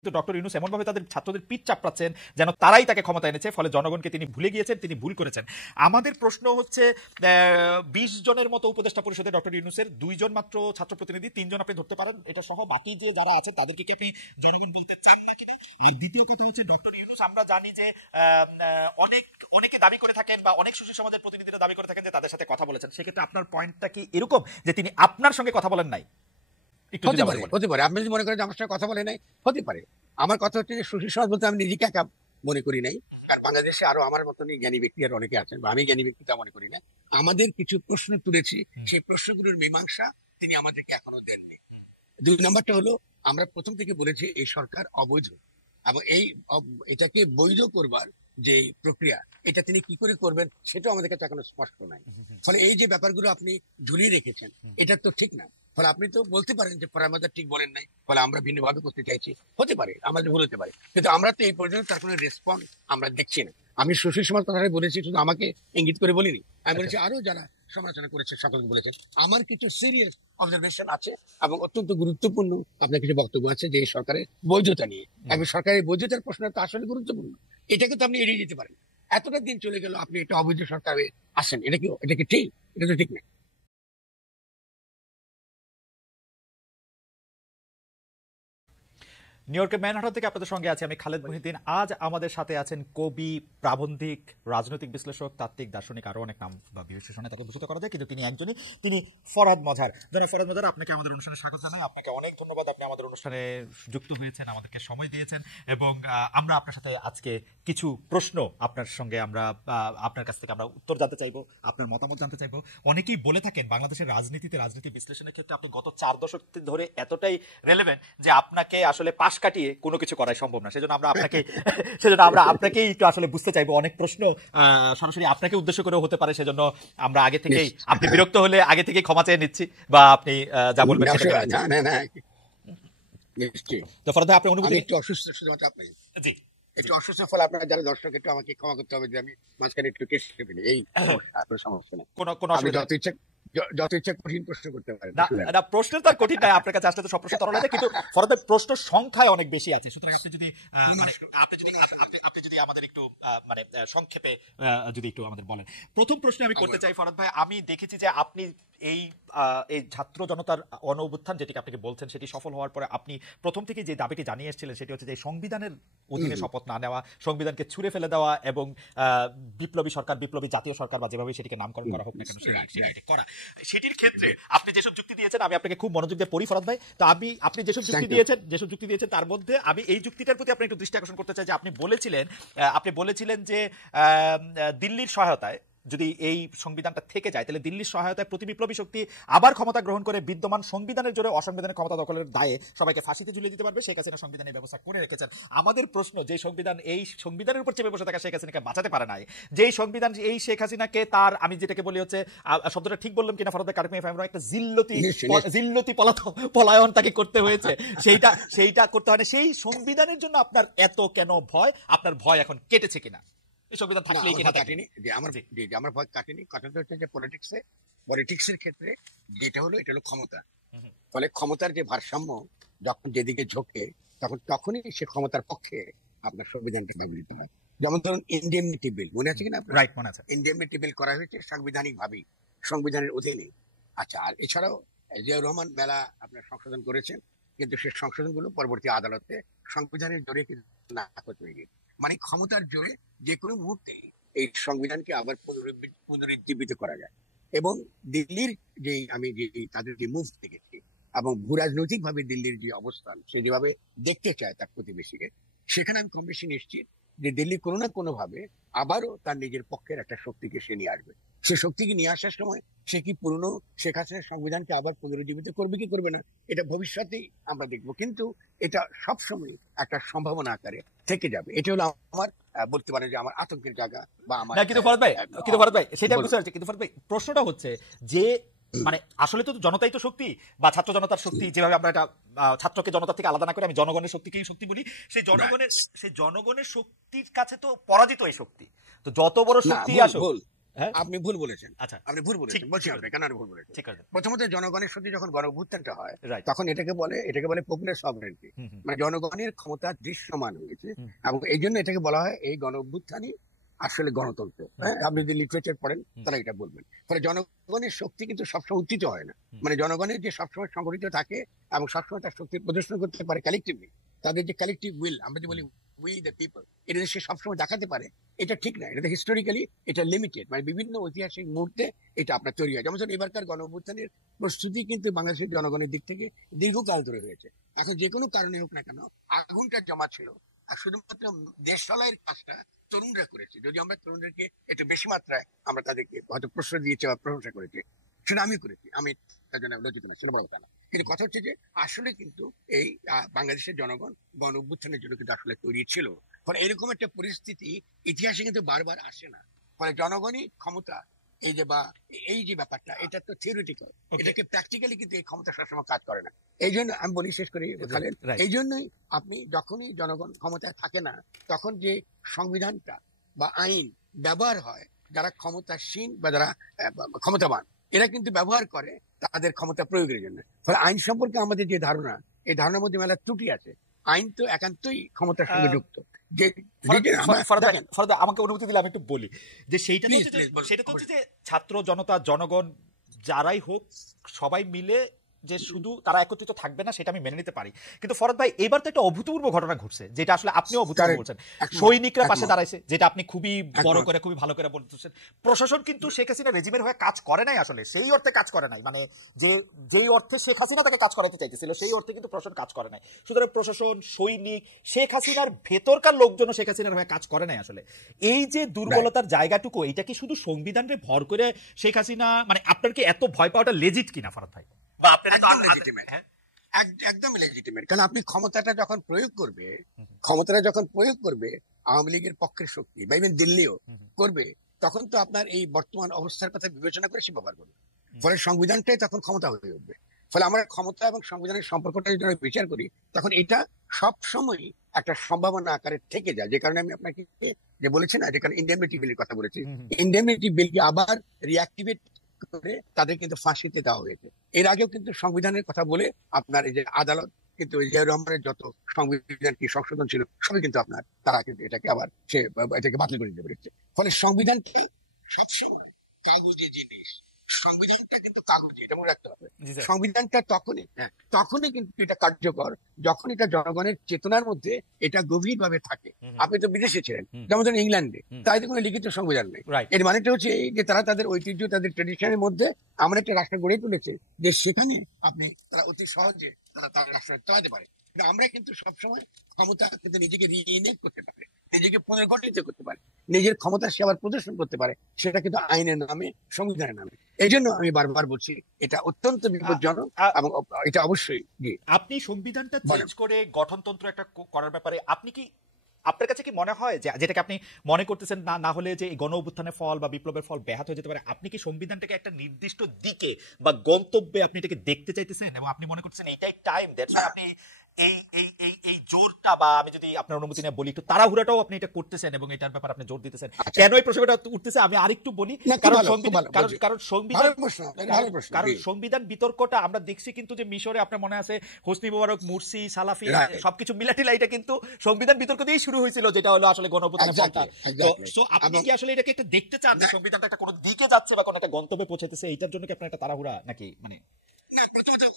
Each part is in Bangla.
কিন্তু ডক্টর ইউনূস এমনভাবে তাদের ছাত্রদের পিঠ চাপড়াচ্ছেন যেন তারাই তাকে ক্ষমতা এনেছে, ফলে জনগণকে তিনি ভুলে গিয়েছেন, তিনি ভুল করেছেন। আমাদের প্রশ্ন হচ্ছে 20 জনের মতো উপদেষ্টা পরিষদে ডক্টর ইউনূসের 2 জন মাত্র ছাত্র প্রতিনিধি, 3 জন আপনি ধরতে পারেন, এটা সহ বাকি যে যারা আছেন তাদেরকে কি আপনি জনগণ বলতে চান না? আর দ্বিতীয় কথা হচ্ছে ডক্টর ইউনূস আমরা জানি যে অনেকে দাবি করে থাকেন বা অনেক সুশীল সমাজের প্রতিনিধিরা দাবি করে থাকেন যে তাদের সাথে কথা বলেছেন। সেক্ষেত্রে আপনার পয়েন্টটা কি এরকম যে তিনি আপনার সঙ্গে কথা বলেন নাই? হতে পারে আপনি যদি মনে করেন যে আমার সঙ্গে কথা বলে নাই, হতে পারে। আমার কথা হচ্ছে যে সুশীল সমাজ বলতে আমি নিজেকে একা মনে করি নাই, আর বাংলাদেশে আরো আমার মতনই জ্ঞানী ব্যক্তি আর অনেকে আছেন, বা আমি জ্ঞানী ব্যক্তি তা মনে করি না। আমাদের কিছু প্রশ্ন তুলেছি, সেই প্রশ্নগুলোর মীমাংসা তিনি আমাদেরকে এখনো দেননি। 2 নম্বরটা হলো, আমরা প্রথম থেকে বলেছি এই সরকার অবৈধ, এবং এটাকে বৈধ করবার যে প্রক্রিয়া, এটা তিনি কি করে করবেন সেটাও আমাদের কাছে এখনো স্পষ্ট নাই। ফলে এই যে ব্যাপারগুলো আপনি ঝুলিয়ে রেখেছেন, এটা তো ঠিক না। ফলে আপনি তো বলতে পারেন যে পরামর্শ ঠিক বলেন নাই, ফলে আমরা ভিন্নভাবে করতে চাইছি, হতে পারে আমাদের ভুল হতে পারে, কিন্তু আমরা তো এই পর্যন্ত তার কোনো রেসপন্স আমরা দেখছি না। আমি সুশীল সমাজ কথাটাই বলেছি, শুধু আমাকে ইঙ্গিত করে বলিনি, আমি বলেছি আরো যারা সমালোচনা করেছে সকলকে বলেছেন। আমার কিছু সিরিয়াস অবজারভেশন আছে এবং অত্যন্ত গুরুত্বপূর্ণ আপনার কিছু বক্তব্য আছে যে সরকারের বৈধতা নিয়ে, এবং সরকারের বৈধতার প্রশ্নটা তো আসলে গুরুত্বপূর্ণ। এটাকে তো আপনি এড়িয়ে যেতে পারেন। এতটা দিন চলে গেল, আপনি একটা অবৈধ সরকারে আসেন, এটা কি ঠিক? এটা তো ঠিক না। নিউ ইয়র্কের ম্যানহাটন থেকে আপনাদের সঙ্গে আছে আমি খালেদ মহিউদ্দিন। আজ আমাদের সাথে আছেন কবি, প্রাবন্ধিক, রাজনৈতিক বিশ্লেষক, তাত্ত্বিক, দার্শনিক, আরো অনেক নাম বা বিশেষণে তাকে ভূষিত করা যায়, কিন্তু তিনি একজনই, তিনি ফরহাদ মজহার। ফরহাদ মজহার, আপনাকে আমাদের অনুষ্ঠানে স্বাগত জানাই। আপনাকে অনেক ধন্যবাদ, আপনি আমাদের অনুষ্ঠানে যুক্ত হয়েছেন, আমাদেরকে সময় দিয়েছেন, এবং আমরা আপনার সাথে আজকে কিছু প্রশ্ন আপনার সঙ্গে আমরা আপনার কাছ থেকে আমরা উত্তর জানতে চাইবো, আপনার মতামত জানতে চাইবো। অনেকেই বলে থাকেন বাংলাদেশের রাজনীতি বিশ্লেষণের ক্ষেত্রে আপনি গত 4 দশক ধরে এতটাই রেলেভেন্ট যে আপনাকে আসলে পাশ কাটিয়ে কোনো কিছু করাই সম্ভব না। সেজন্য আমরা আপনাকেই একটু আসলে বুঝতে চাইবো। অনেক প্রশ্ন সরাসরি আপনাকে উদ্দেশ্য করেও হতে পারে, সেজন্য আমরা আগে থেকেই, আপনি বিরক্ত হলে আগে থেকেই ক্ষমা চেয়ে নিচ্ছি, বা আপনি যা বলবেন তো ফরহাদ ভাই আপনার অনুভূতি। একটু অসুস্থ, শুধুমাত্র আপনি জি একটু অসুস্থ, ফলে আপনারা যারা দর্শক একটু আমাকে ক্ষমা করতে হবে যে আমি মাঝখানে একটু কেসে ফেলি। এই সমস্যা নেই, আপনি যত ইচ্ছা কঠিন প্রশ্ন করতে পারেন। না, প্রশ্ন তো কঠিন নয়, আপনার কাছে আসলে তো সব প্রশ্ন তরল লাগে, কিন্তু ফরহাদ প্রশ্ন সংখ্যায় অনেক বেশি আছে। সুতরাং আপনি যদি আমাদের একটু মানে সংক্ষেপে যদি একটু আমাদের বলেন। প্রথম প্রশ্ন আমি করতে চাই ফরহাদ ভাই, আমি দেখেছি যে আপনি এই ছাত্র জনতার গণঅভ্যুত্থান যেটি আপনাকে বলছেন সেটি সফল হওয়ার পরে আপনি প্রথম থেকে যে দাবিটি জানিয়ে এসেছিলেন সেটি হচ্ছে যে সংবিধানের অধীনে শপথ না নেওয়া, সংবিধানকে ছুঁড়ে ফেলে দেওয়া, এবং বিপ্লবী সরকার, বিপ্লবী জাতীয় সরকার বা যেভাবে সেটিকে নামকরণ করা হোক না কেন সেটি করা। সেটির ক্ষেত্রে আপনি যেসব যুক্তি দিয়েছেন আমি আপনাকে খুব মনোযোগ দিয়ে পড়ি ফরহাদ ভাই। তো আপনি যেসব যুক্তি দিয়েছেন তার মধ্যে আমি এই যুক্তিটার প্রতি আপনি একটু দৃষ্টি আকর্ষণ করতে চাই যে আপনি বলেছিলেন যে দিল্লির সহায়তায় যদি এই সংবিধানটা থেকে যায় তাহলে দিল্লির সহায়তায় প্রতি বিপ্লবী শক্তি আবার ক্ষমতা গ্রহণ করে বিদ্যমান সংবিধানের জোরে অসংবিধানের ক্ষমতা দখলের দায়ে সবাইকে ফাঁসিতে ঝুলিয়ে দিতে পারবে। শেখ হাসিনা সংবিধানের ব্যবস্থা করে রেখেছেন। আমাদের প্রশ্ন, যে সংবিধান এই সংবিধানের উপর চেপে বসে থাকা শেখ হাসিনাকে বাঁচাতে পারে নাই, যেই সংবিধান এই শেখ হাসিনাকে তার, আমি যেটাকে বলি হচ্ছে, শব্দটা ঠিক বললাম কিনা Farhad, correct me if I am রং, একটা জিল্লতি পলায়ন তাকে করতে হয়েছে, সেইটা করতে হয় না। সেই সংবিধানের জন্য আপনার এত কেন ভয়? আপনার ভয় এখন কেটেছে কিনা? সংবিধান থাকলেই কিনা কাটেনি? আমার ভয় কাটেনি। কথাটা হচ্ছে যে পলিটিক্সের ক্ষেত্রে যেটা হলো, এটা হলো ক্ষমতা। ফলে ক্ষমতার যে ভারসাম্য যখন যেদিকে ঝোঁকে, তখনই সে ক্ষমতার পক্ষে আপনার সংবিধানকে ব্যবহৃত হয়। যেমন ধরুন ইনডেমনিটি বিল, মনে আছে কিনা আপনার? রাইট, মনে আছে। ইনডেমনিটি বিল করা হয়েছে সাংবিধানিক ভাবেই, সংবিধানের অধীনে। আচ্ছা, আর এছাড়াও জিয়াউর রহমান মেলা আপনার সংশোধন করেছেন, কিন্তু সেই সংশোধনগুলো পরবর্তী আদালতে সংবিধানের জোরে না করতে হয়ে গিয়ে, মানে ক্ষমতার জোরে যে কোনো মুহূর্তে এই সংবিধানকে আবার পুনরুজ্জীবিত করা যায়। এবং দিল্লির তাদের যে মুভ দেখেছি, এবং ভূরাজনৈতিক ভাবে দিল্লির যে অবস্থান, সে যেভাবে দেখতে চায় তার প্রতিবেশীকে, সেখানে আমি কম বেশি নিশ্চিত যে দিল্লি কোনো না কোনো ভাবে আবারও তার নিজের পক্ষের একটা শক্তিকে সে নিয়ে আসবে। সে শক্তিকে নিয়ে আসার সময় সে কি পুরনো শেখ হাসিনার সংবিধানকে আবার পুনরুজ্জীবিত করবে কি করবে না, এটা ভবিষ্যতেই আমরা দেখবো, কিন্তু এটা সবসময় একটা সম্ভাবনা আকারে থেকে যাবে। এটা হলো আমার বলতে পারে যে আমার আতঙ্কের জায়গা বা আমার। কিন্তু ফরহাদ ভাই সেটা বুঝতে পারছি, কিন্তু ফরহাদ ভাই প্রশ্নটা হচ্ছে যে মানে আসলে তো জনতাই তো শক্তি, বা ছাত্র জনতার শক্তি, যেভাবে আমরা এটা ছাত্রকে জনতা থেকে আলাদা না করে আমি জনগণের শক্তিকেই শক্তি বলি, সেই জনগণের শক্তির কাছে তো পরাজিত এই শক্তি। তো যত বড় শক্তি আসুক, হ্যাঁ আপনি ভুল বলেছেন। আচ্ছা আপনি ভুল বলেছেন, বলছি আপনি কেন ভুল বলেছেন। ঠিক আছে প্রথমত জনগণের সাথে যখন গণ অভ্যুত্থানটা হয় রাইট তখন এটাকে বলে পপুলার সভরেন্টি, মানে জনগণের ক্ষমতা দৃশ্যমান হয়েছে এবং এই জন্য এটাকে বলা হয় এই গণ অভ্যুত্থানই আসলে গণতন্ত্র। হ্যাঁ, আপনি যদি লিটারেচার পড়েন তারা এটা বলবেন। ফলে জনগণের শক্তি কিন্তু সবসময় উত্থিত হয় না, মানে জনগণের যে সবসময় সংগঠিত থাকে এবং সবসময় তার শক্তি প্রদর্শন করতে পারে কালেকটিভলি, তাদের যে কালেকটিভ উইল, আমরা যে বলি উই দ্য পিপল, এটা যে সে সবসময় দেখাতে পারে, এটা ঠিক না। এটা হিস্টোরিক্যালি এটা লিমিটেড, মানে বিভিন্ন ঐতিহাসিক মুহূর্তে এটা আপনার তৈরি হয়। যেমন এবারকার গণ অভ্যুত্থানের প্রস্তুতি কিন্তু বাংলাদেশের জনগণের দিক থেকে দীর্ঘকাল ধরে হয়েছে। এখন যে কোনো কারণে হোক না কেন আগুনটা জমা ছিল, আর শুধুমাত্র দেশ চলার কাজটা তরুণরা করেছে। যদি আমরা তরুণদেরকে একটু বেশি মাত্রায় আমরা তাদেরকে হয়তো প্রশ্রয় দিয়েছি বা প্রশংসা করেছি, সেটা আমি করেছি, আমি তার জন্য লজ্জিত না, সেটা বলা যায় না। কিন্তু কথা হচ্ছে যে আসলে কিন্তু এই বাংলাদেশের জনগণ গণ অভ্যুত্থানের জন্য কিন্তু আসলে তৈরি ছিল। ফলে এরকম একটা পরিস্থিতি ইতিহাসে কিন্তু বারবার আসে না। ফলে জনগণই ক্ষমতা, এই যে বা এই যে ব্যাপারটা, এটা তো থিওরিটিক্যাল, এটাকে প্র্যাকটিক্যালি কিন্তু এই ক্ষমতা সবসময় কাজ করে না। এই জন্য আমি বলি, শেষ করি খালেদ, এই জন্যই আপনি যখনই জনগণ ক্ষমতায় থাকে না তখন যে সংবিধানটা বা আইন ব্যবহার হয়, যারা ক্ষমতাসীন বা যারা ক্ষমতাবান, এরা কিন্তু ব্যবহার করে তাদের ক্ষমতা প্রয়োগের জন্য। ফলে আইন সম্পর্কে আমাদের যে ধারণা, এই ধারণার মধ্যে মেলা ত্রুটি আছে। আইন তো একান্তই ক্ষমতার সঙ্গে যুক্ত। যে আমাকে অনুমতি দিলে আমি একটু বলি যে সেটা তো হচ্ছে যে ছাত্র জনতা জনগণ যারাই হোক সবাই মিলে যে শুধু তারা একত্রিত থাকবে না সেটা আমি মেনে নিতে পারি, কিন্তু ফরদ ভাই এবার তো একটা অভূতপূর্ব ঘটনা ঘটছে, যেটা আসলে আপনিও অভূতপূর্ব বলছেন। সৈনিকরা পাশে দাঁড়াইছে, যেটা আপনি খুবই বড় করে খুবই ভালো করে বলতেছেন। প্রশাসন কিন্তু শেখ হাসিনা রেজিমের হয়ে কাজ করে নাই, আসলে সেই অর্থে কাজ করে নাই, মানে যেই অর্থে শেখ হাসিনা তাকে কাজ করাতে চাইতেছিল সেই অর্থে কিন্তু প্রশাসন কাজ করে নাই। সুতরাং প্রশাসন, সৈনিক, শেখ হাসিনার ভেতরকার লোকজন শেখ হাসিনার হয়ে কাজ করে নাই। আসলে এই যে দুর্বলতার জায়গাটুকু, এটা কি শুধু সংবিধানে ভর করে শেখ হাসিনা, মানে আপনার কি এত ভয় পাওয়াটা লেজিট কিনা ফরদ ভাই? একদম লেজিটিমেট। কারণ আপনি ক্ষমতাটা যখন প্রয়োগ করবে আওয়ামী লীগের পক্ষের শক্তি বা ইভেন দিল্লিও করবে, তখন তো আপনার এই বর্তমান অবস্থার কথা বিবেচনা করে সে ব্যবহার করবে। ফলে সংবিধানটাই তখন ক্ষমতা হয়ে উঠবে। ফলে আমরা ক্ষমতা এবং সংবিধানের সম্পর্কটা যদি আমরা বিচার করি, তখন এটা সব সময় একটা সম্ভাবনা আকারে থেকে যায়। যে কারণে আমি আপনাকে যে বলেছি না, যেখানে ইন্ডেমনিটি বিলের কথা বলেছি, ইন্ডেমনিটি বিলকে আবার রিঅ্যাক্টিভেট করে তাদের কিন্তু ফাঁসিতে দেওয়া হয়েছে। এর আগেও কিন্তু সংবিধানের কথা বলে আপনার এই যে আদালত কিন্তু জিয়াউর রহমানের যত সংবিধান কি সংশোধন ছিল সবই কিন্তু আপনার তারা কিন্তু এটাকে আবার এটাকে বাতিল করে দিতে পেরেছে। ফলে সংবিধানকে সবসময় কাগজে জিনিস, সংবিধানটা কিন্তু কাগজে, এটা মনে রাখতে হবে। সংবিধানটা তখনই কিন্তু এটা কার্যকর যখন এটা জনগণের চেতনার মধ্যে এটা গভীরভাবে থাকে। আপনি তো বিদেশে ছিলেন, যেমন ধরুন ইংল্যান্ডে, তাই তো কোনো লিখিত সংবিধান নেই। এর মানেটা হচ্ছে এই যে তারা তাদের ঐতিহ্য, তাদের ট্রেডিশনের মধ্যে আমরা একটা রাষ্ট্র গড়ে তুলেছে, যে সেখানে আপনি তারা অতি সহজে তারা রাষ্ট্র চালাতে পারে। কিন্তু আমরা কিন্তু সবসময় ক্ষমতা কিন্তু নিজেকে রিইনেট করতে পারে, নিজেকে পুনর্গঠিত করতে পারে, নিজের ক্ষমতা সে আবার প্রদর্শন করতে পারে, সেটা কিন্তু আইনের নামে, সংবিধানের নামে। এই জন্য আমি বারবার বলছি এটা অত্যন্ত বিপজ্জনক এবং এটা অবশ্যই। আপনি সংবিধানটা চেঞ্জ করে গঠনতন্ত্র একটা করার ব্যাপারে আপনি কি, আপনার কাছে কি মনে হয় যে যেটাকে আপনি মনে করতেছেন না হলে যে গণ অভ্যুত্থানের ফল বা বিপ্লবের ফল ব্যাহত হয়ে যেতে পারে, আপনি কি সংবিধানটাকে একটা নির্দিষ্ট দিকে বা গন্তব্যে আপনি এটাকে দেখতে চাইতেছেন এবং আপনি মনে করছেন এটাই টাইম, দ্যাটস ওয়াই আপনি এই জোরটা, বা আমি যদি আপনার অনুমতি নিয়ে বলি একটু তাড়াহুড়াটাও আপনি এটা করতেছেন এবং এটার ব্যাপারে আপনি জোর দিতেছেন? কেন এই প্রসঙ্গটা উঠতেছে আমি আরেকটু বলি, কারণ সংবিধান বিতর্কটা আমরা দেখছি কিন্তু যে মিশরে আপনার মনে আছে হোসনি মোবারক, মুরসি, সালাফি সবকিছু মিলাটিলা, এটা কিন্তু সংবিধান বিতর্ক দিয়েই শুরু হয়েছিল, যেটা হলো আসলে গণঅভ্যুত্থানের ফলটা। তো আপনি কি আসলে এটাকে একটু দেখতে চান যে সংবিধানটা একটা কোনো দিকে যাচ্ছে বা কোনো একটা গন্তব্যে পৌঁছাইতেছে, এইটার জন্য কি আপনার একটা তাড়াহুড়া নাকি? মানে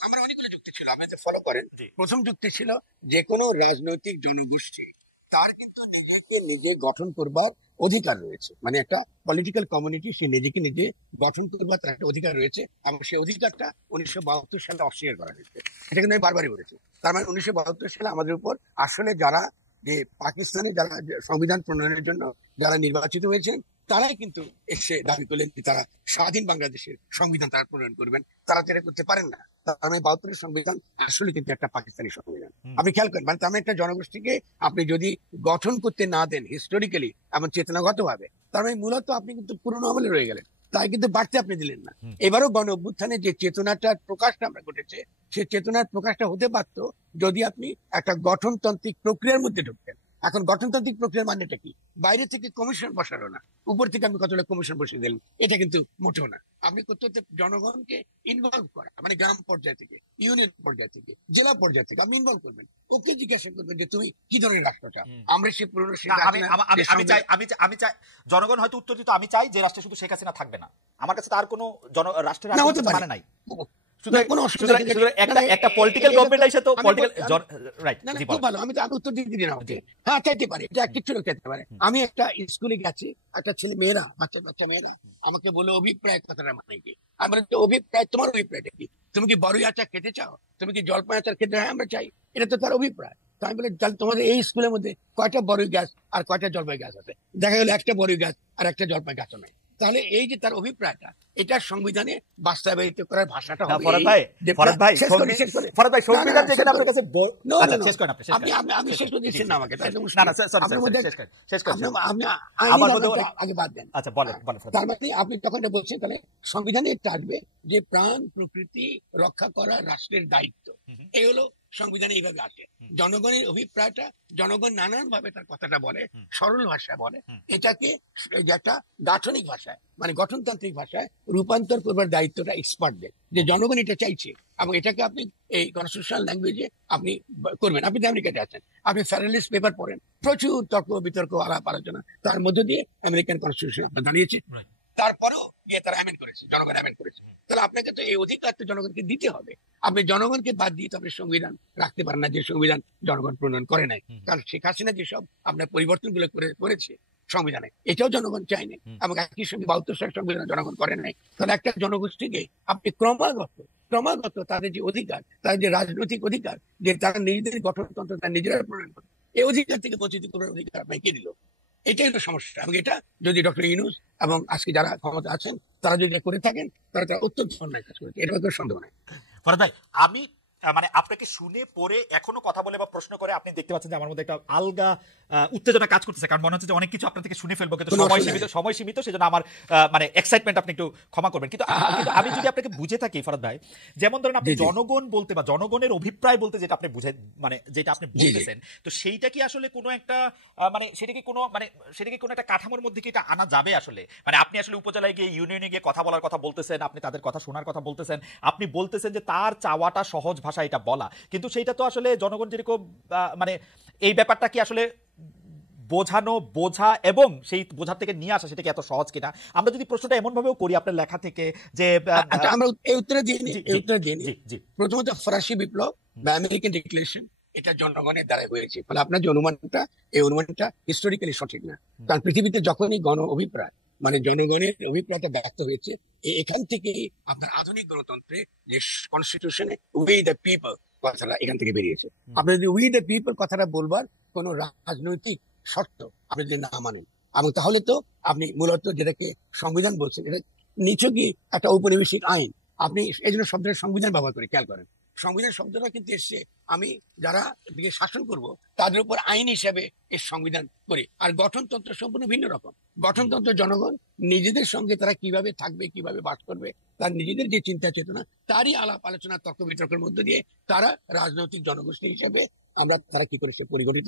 আমার অনেকগুলো যুক্তি ছিল, আপনি ফলো করেন। প্রথম যুক্তি ছিল যে কোনো রাজনৈতিক জনগোষ্ঠী তার কিন্তু নিজেকে নিজে গঠন করবার অধিকার রয়েছে, মানে একটা পলিটিক্যাল কমিউনিটি সে নিজেকে নিজে গঠন করবার তার একটা অধিকার রয়েছে, এবং সেই অধিকারটা 1972 সালে অস্বীকার করা হয়েছে। এটা কিন্তু আমি বারবারই বলেছি। তার মানে 1972 সালে আমাদের উপর আসলে যারা যে পাকিস্তানে যারা সংবিধান প্রণয়নের জন্য যারা নির্বাচিত হয়েছেন, তারাই কিন্তু এসে দাবি করলেন যে তারা স্বাধীন বাংলাদেশের সংবিধান তারা প্রণয়ন করবেন। তারা এটা করতে পারেন না। তার মানে 72 সংবিধান আসলে কিন্তু একটা পাকিস্তানি সংবিধান। আপনি খেয়াল করেন, মানে তার একটা জনগোষ্ঠীকে আপনি যদি গঠন করতে না দেন হিস্টোরিক্যালি এমন চেতনাগত ভাবে, তার মানে মূলত আপনি কিন্তু পুরনো আমলে রয়ে গেলেন, তাই কিন্তু বাড়তে আপনি দিলেন না। এবারও গণ অভ্যুত্থানে যে চেতনাটার প্রকাশটা আমরা ঘটেছে, সেই চেতনার প্রকাশটা হতে পারত যদি আপনি একটা গঠনতান্ত্রিক প্রক্রিয়ার মধ্যে ঢুকতেন। এখন গঠনতান্ত্রিক প্রক্রিয়ার মানেটা কি? বাইরে থেকে কমিশন বসানো না, উপর থেকে আমি কতটা কমিশন বসিয়ে দিলাম, এটা কিন্তু মোটেও না। আপনি করতে হচ্ছে জনগণকে ইনভলভ করা, মানে গ্রাম পর্যায় থেকে, ইউনিয়ন পর্যায় থেকে, জেলা পর্যায় থেকে আপনি ইনভলভ করবেন। ওকে জিজ্ঞাসা করবেন যে তুমি কি ধরনের রাষ্ট্র চাও। আমরা সেই পুরনো আমি চাই জনগণ হয়তো উত্তর দিত আমি চাই যে রাষ্ট্রে শুধু শেখ হাসিনা থাকবে না। আমার কাছে তার কোনো রাষ্ট্রের না হতে পারে মানে নাই। একটা পলিটিক্যাল গভর্নমেন্ট এসে তো খুব ভালো। আমি উত্তর দিয়ে দিই না, হ্যাঁ চাইতে পারে, এটা কিছু লোক চাইতে পারে। আমি একটা স্কুলে গেছি, একটা ছেলে মেয়েরা বাচ্চা বাচ্চা মেয়েরা আমাকে বলে অভিপ্রায় কথাটা মানে কি? আমার অভিপ্রায়, তোমার অভিপ্রায়টা কি? তুমি কি বড়ই আচার খেতে চাও? তুমি কি জলপাই আচার খেতে? হ্যাঁ আমরা চাই। এটা তো তার অভিপ্রায়। তো আমি বলি তোমাদের এই স্কুলের মধ্যে কয়টা বড়ই গাছ আর কয়টা জলপাই গাছ আছে? দেখা গেল একটা বড়ই গাছ আর একটা জলপাই গাছও নাই। তাহলে এই যে তার অভিপ্রায়টা, এটা সংবিধানে বাস্তবায়িত করার ভাষাটা হবে। আমি শেষ করে দিচ্ছি না আমাকে, আগে বাদ দেন। তার মানে আপনি তখন বলছেন তাহলে সংবিধানে একটা আসবে যে প্রাণ প্রকৃতি রক্ষা করা রাষ্ট্রের দায়িত্ব। এই হলো সংবিধানে এইভাবে আসে। জনগণের অভিপ্রায়টা, জনগণ নানান ভাবে তার কথাটা বলে, সরল ভাষা বলে, এটাকে একটা দার্শনিক ভাষায় মানে গঠনতান্ত্রিক ভাষায় রূপান্তর করবার দায়িত্বটা এক্সপার্টদের, যে জনগণ এটা চাইছে এবং এটাকে আপনি এই কনস্টিটিউশনাল ল্যাঙ্গুয়েজে আপনি করবেন। আপনি আমেরিকাতে আছেন, আপনি ফেডারেলিস্ট পেপার পড়েন, প্রচুর তর্ক বিতর্ক আলাপ আলোচনা, তার মধ্য দিয়ে আমেরিকান কনস্টিটিউশন আপনার দাঁড়িয়েছে। তারপরেও গিয়ে তারা অ্যামেন্ড করেছে, জনগণ অ্যামেন্ড করেছে। তাহলে আপনাকে তো এই অধিকার তো জনগণকে দিতে হবে। আপনি জনগণকে বাদ দিয়ে তো আপনি সংবিধান রাখতে পারেন না, যে সংবিধান জনগণ প্রণয়ন করে নাই। কারণ শেখ হাসিনা যেসব আপনার পরিবর্তনগুলো করেছে সংবিধানে, এটাও জনগণ চায়নি এবং একই সঙ্গে 72 সালের সংবিধান জনগণ করে নাই। তাহলে একটা জনগোষ্ঠীকে আপনি ক্রমাগত তাদের যে অধিকার, তাদের যে রাজনৈতিক অধিকার, যে তারা নিজেদের গঠনতন্ত্র তারা নিজেরা প্রণয়ন করে, এই অধিকার থেকে বঞ্চিত করার অধিকার আপনাকে কে দিল? এটাই হলো সমস্যা। এবং এটা যদি ডক্টর ইউনূস এবং আজকে যারা ক্ষমতা আছেন তারা যদি করে থাকেন, তারা অত্যন্ত অন্যায় কাজ করেছে, এটা কোনো সন্দেহ নেই। ফরহাদ ভাই, আমি মানে আপনাকে শুনে পরে এখনো কথা বলে বা প্রশ্ন করে আপনি দেখতে পাচ্ছেন যে আমার মধ্যে একটা আলগা উত্তেজনা কাজ করতেছে, কারণ মনে হচ্ছে যে অনেক কিছু আপনার থেকে শুনে ফেলবো, কিন্তু সময় সীমিত, সেজন্য আমার মানে এক্সাইটমেন্ট আপনি একটু ক্ষমা করবেন। কিন্তু আমি যদি আপনাকে বুঝে থাকি ফরহাদ ভাই, যেমন ধরেন আপনি জনগণ বলতে বা জনগণের অভিপ্রায় বলতে যেটা আপনি বুঝে মানে যেটা আপনি বলতেছেন, তো সেইটা কি আসলে কোনো একটা মানে সেটা কি কোনো একটা কাঠামোর মধ্যে কি এটা আনা যাবে আসলে? মানে আপনি আসলে উপজেলায় গিয়ে ইউনিয়নে গিয়ে কথা বলার কথা বলতেছেন, আপনি তাদের কথা শোনার কথা বলতেছেন, আপনি বলতেছেন যে তার চাওয়াটা সহজ ভাষা এটা বলা, কিন্তু সেইটা তো আসলে জনগণ যেরকম মানে এই ব্যাপারটা কি আসলে বোঝা এবং সেই বোঝা থেকে নিয়ে আসা সেটা কি এত সহজ কিনা? আমরা যদি প্রশ্নটা এমন ভাবেও করি আপনার লেখা থেকে যে আমরা এই উত্তরে দিয়ে নিই। প্রথমত ফরাসি বিপ্লব বা আমেরিকান ডিক্লারেশন এটা জনগণের দ্বারা হয়েছে, ফলে আপনার যে অনুমানটা, এই অনুমানটা হিস্টোরিক্যালি সঠিক না। কারণ পৃথিবীতে যখনই গণ অভিপ্রায় মানে জনগণের অভিপ্রায়টা ব্যক্ত হয়েছে, এখান থেকেই আপনার আধুনিক গণতন্ত্রে যে কনস্টিটিউশনে উই দ্য পিপল কথাটা এখান থেকে বেরিয়েছে। আপনি যদি উই দ্য পিপল কথাটা বলবার কোন রাজনৈতিক শর্ত আপনি যদি না মানেন, এবং তাহলে তো আপনি মূলত যেটাকে সংবিধান বলছেন, এটা নিছকই একটা ঔপনিবেশিক আইন। আপনি এই জন্য শব্দটা সংবিধান ব্যবহার করে খেয়াল করেন, সংবিধান শব্দটা কিন্তু এসছে আমি যারা এদিকে শাসন করব তাদের উপর আইন হিসেবে এর সংবিধান করি। আর গঠনতন্ত্র সম্পূর্ণ ভিন্ন রকম। গঠনতন্ত্র জনগণ নিজেদের সঙ্গে তারা কিভাবে থাকবে, কিভাবে বাস করবে, তার নিজেদের যে চিন্তা চেতনা, তারই আলাপ আলোচনা তর্ক বিতর্কের মধ্যে দিয়ে তারা রাজনৈতিক জনগোষ্ঠী হিসেবে আমরা তারা কি করেছে পরিগণিত।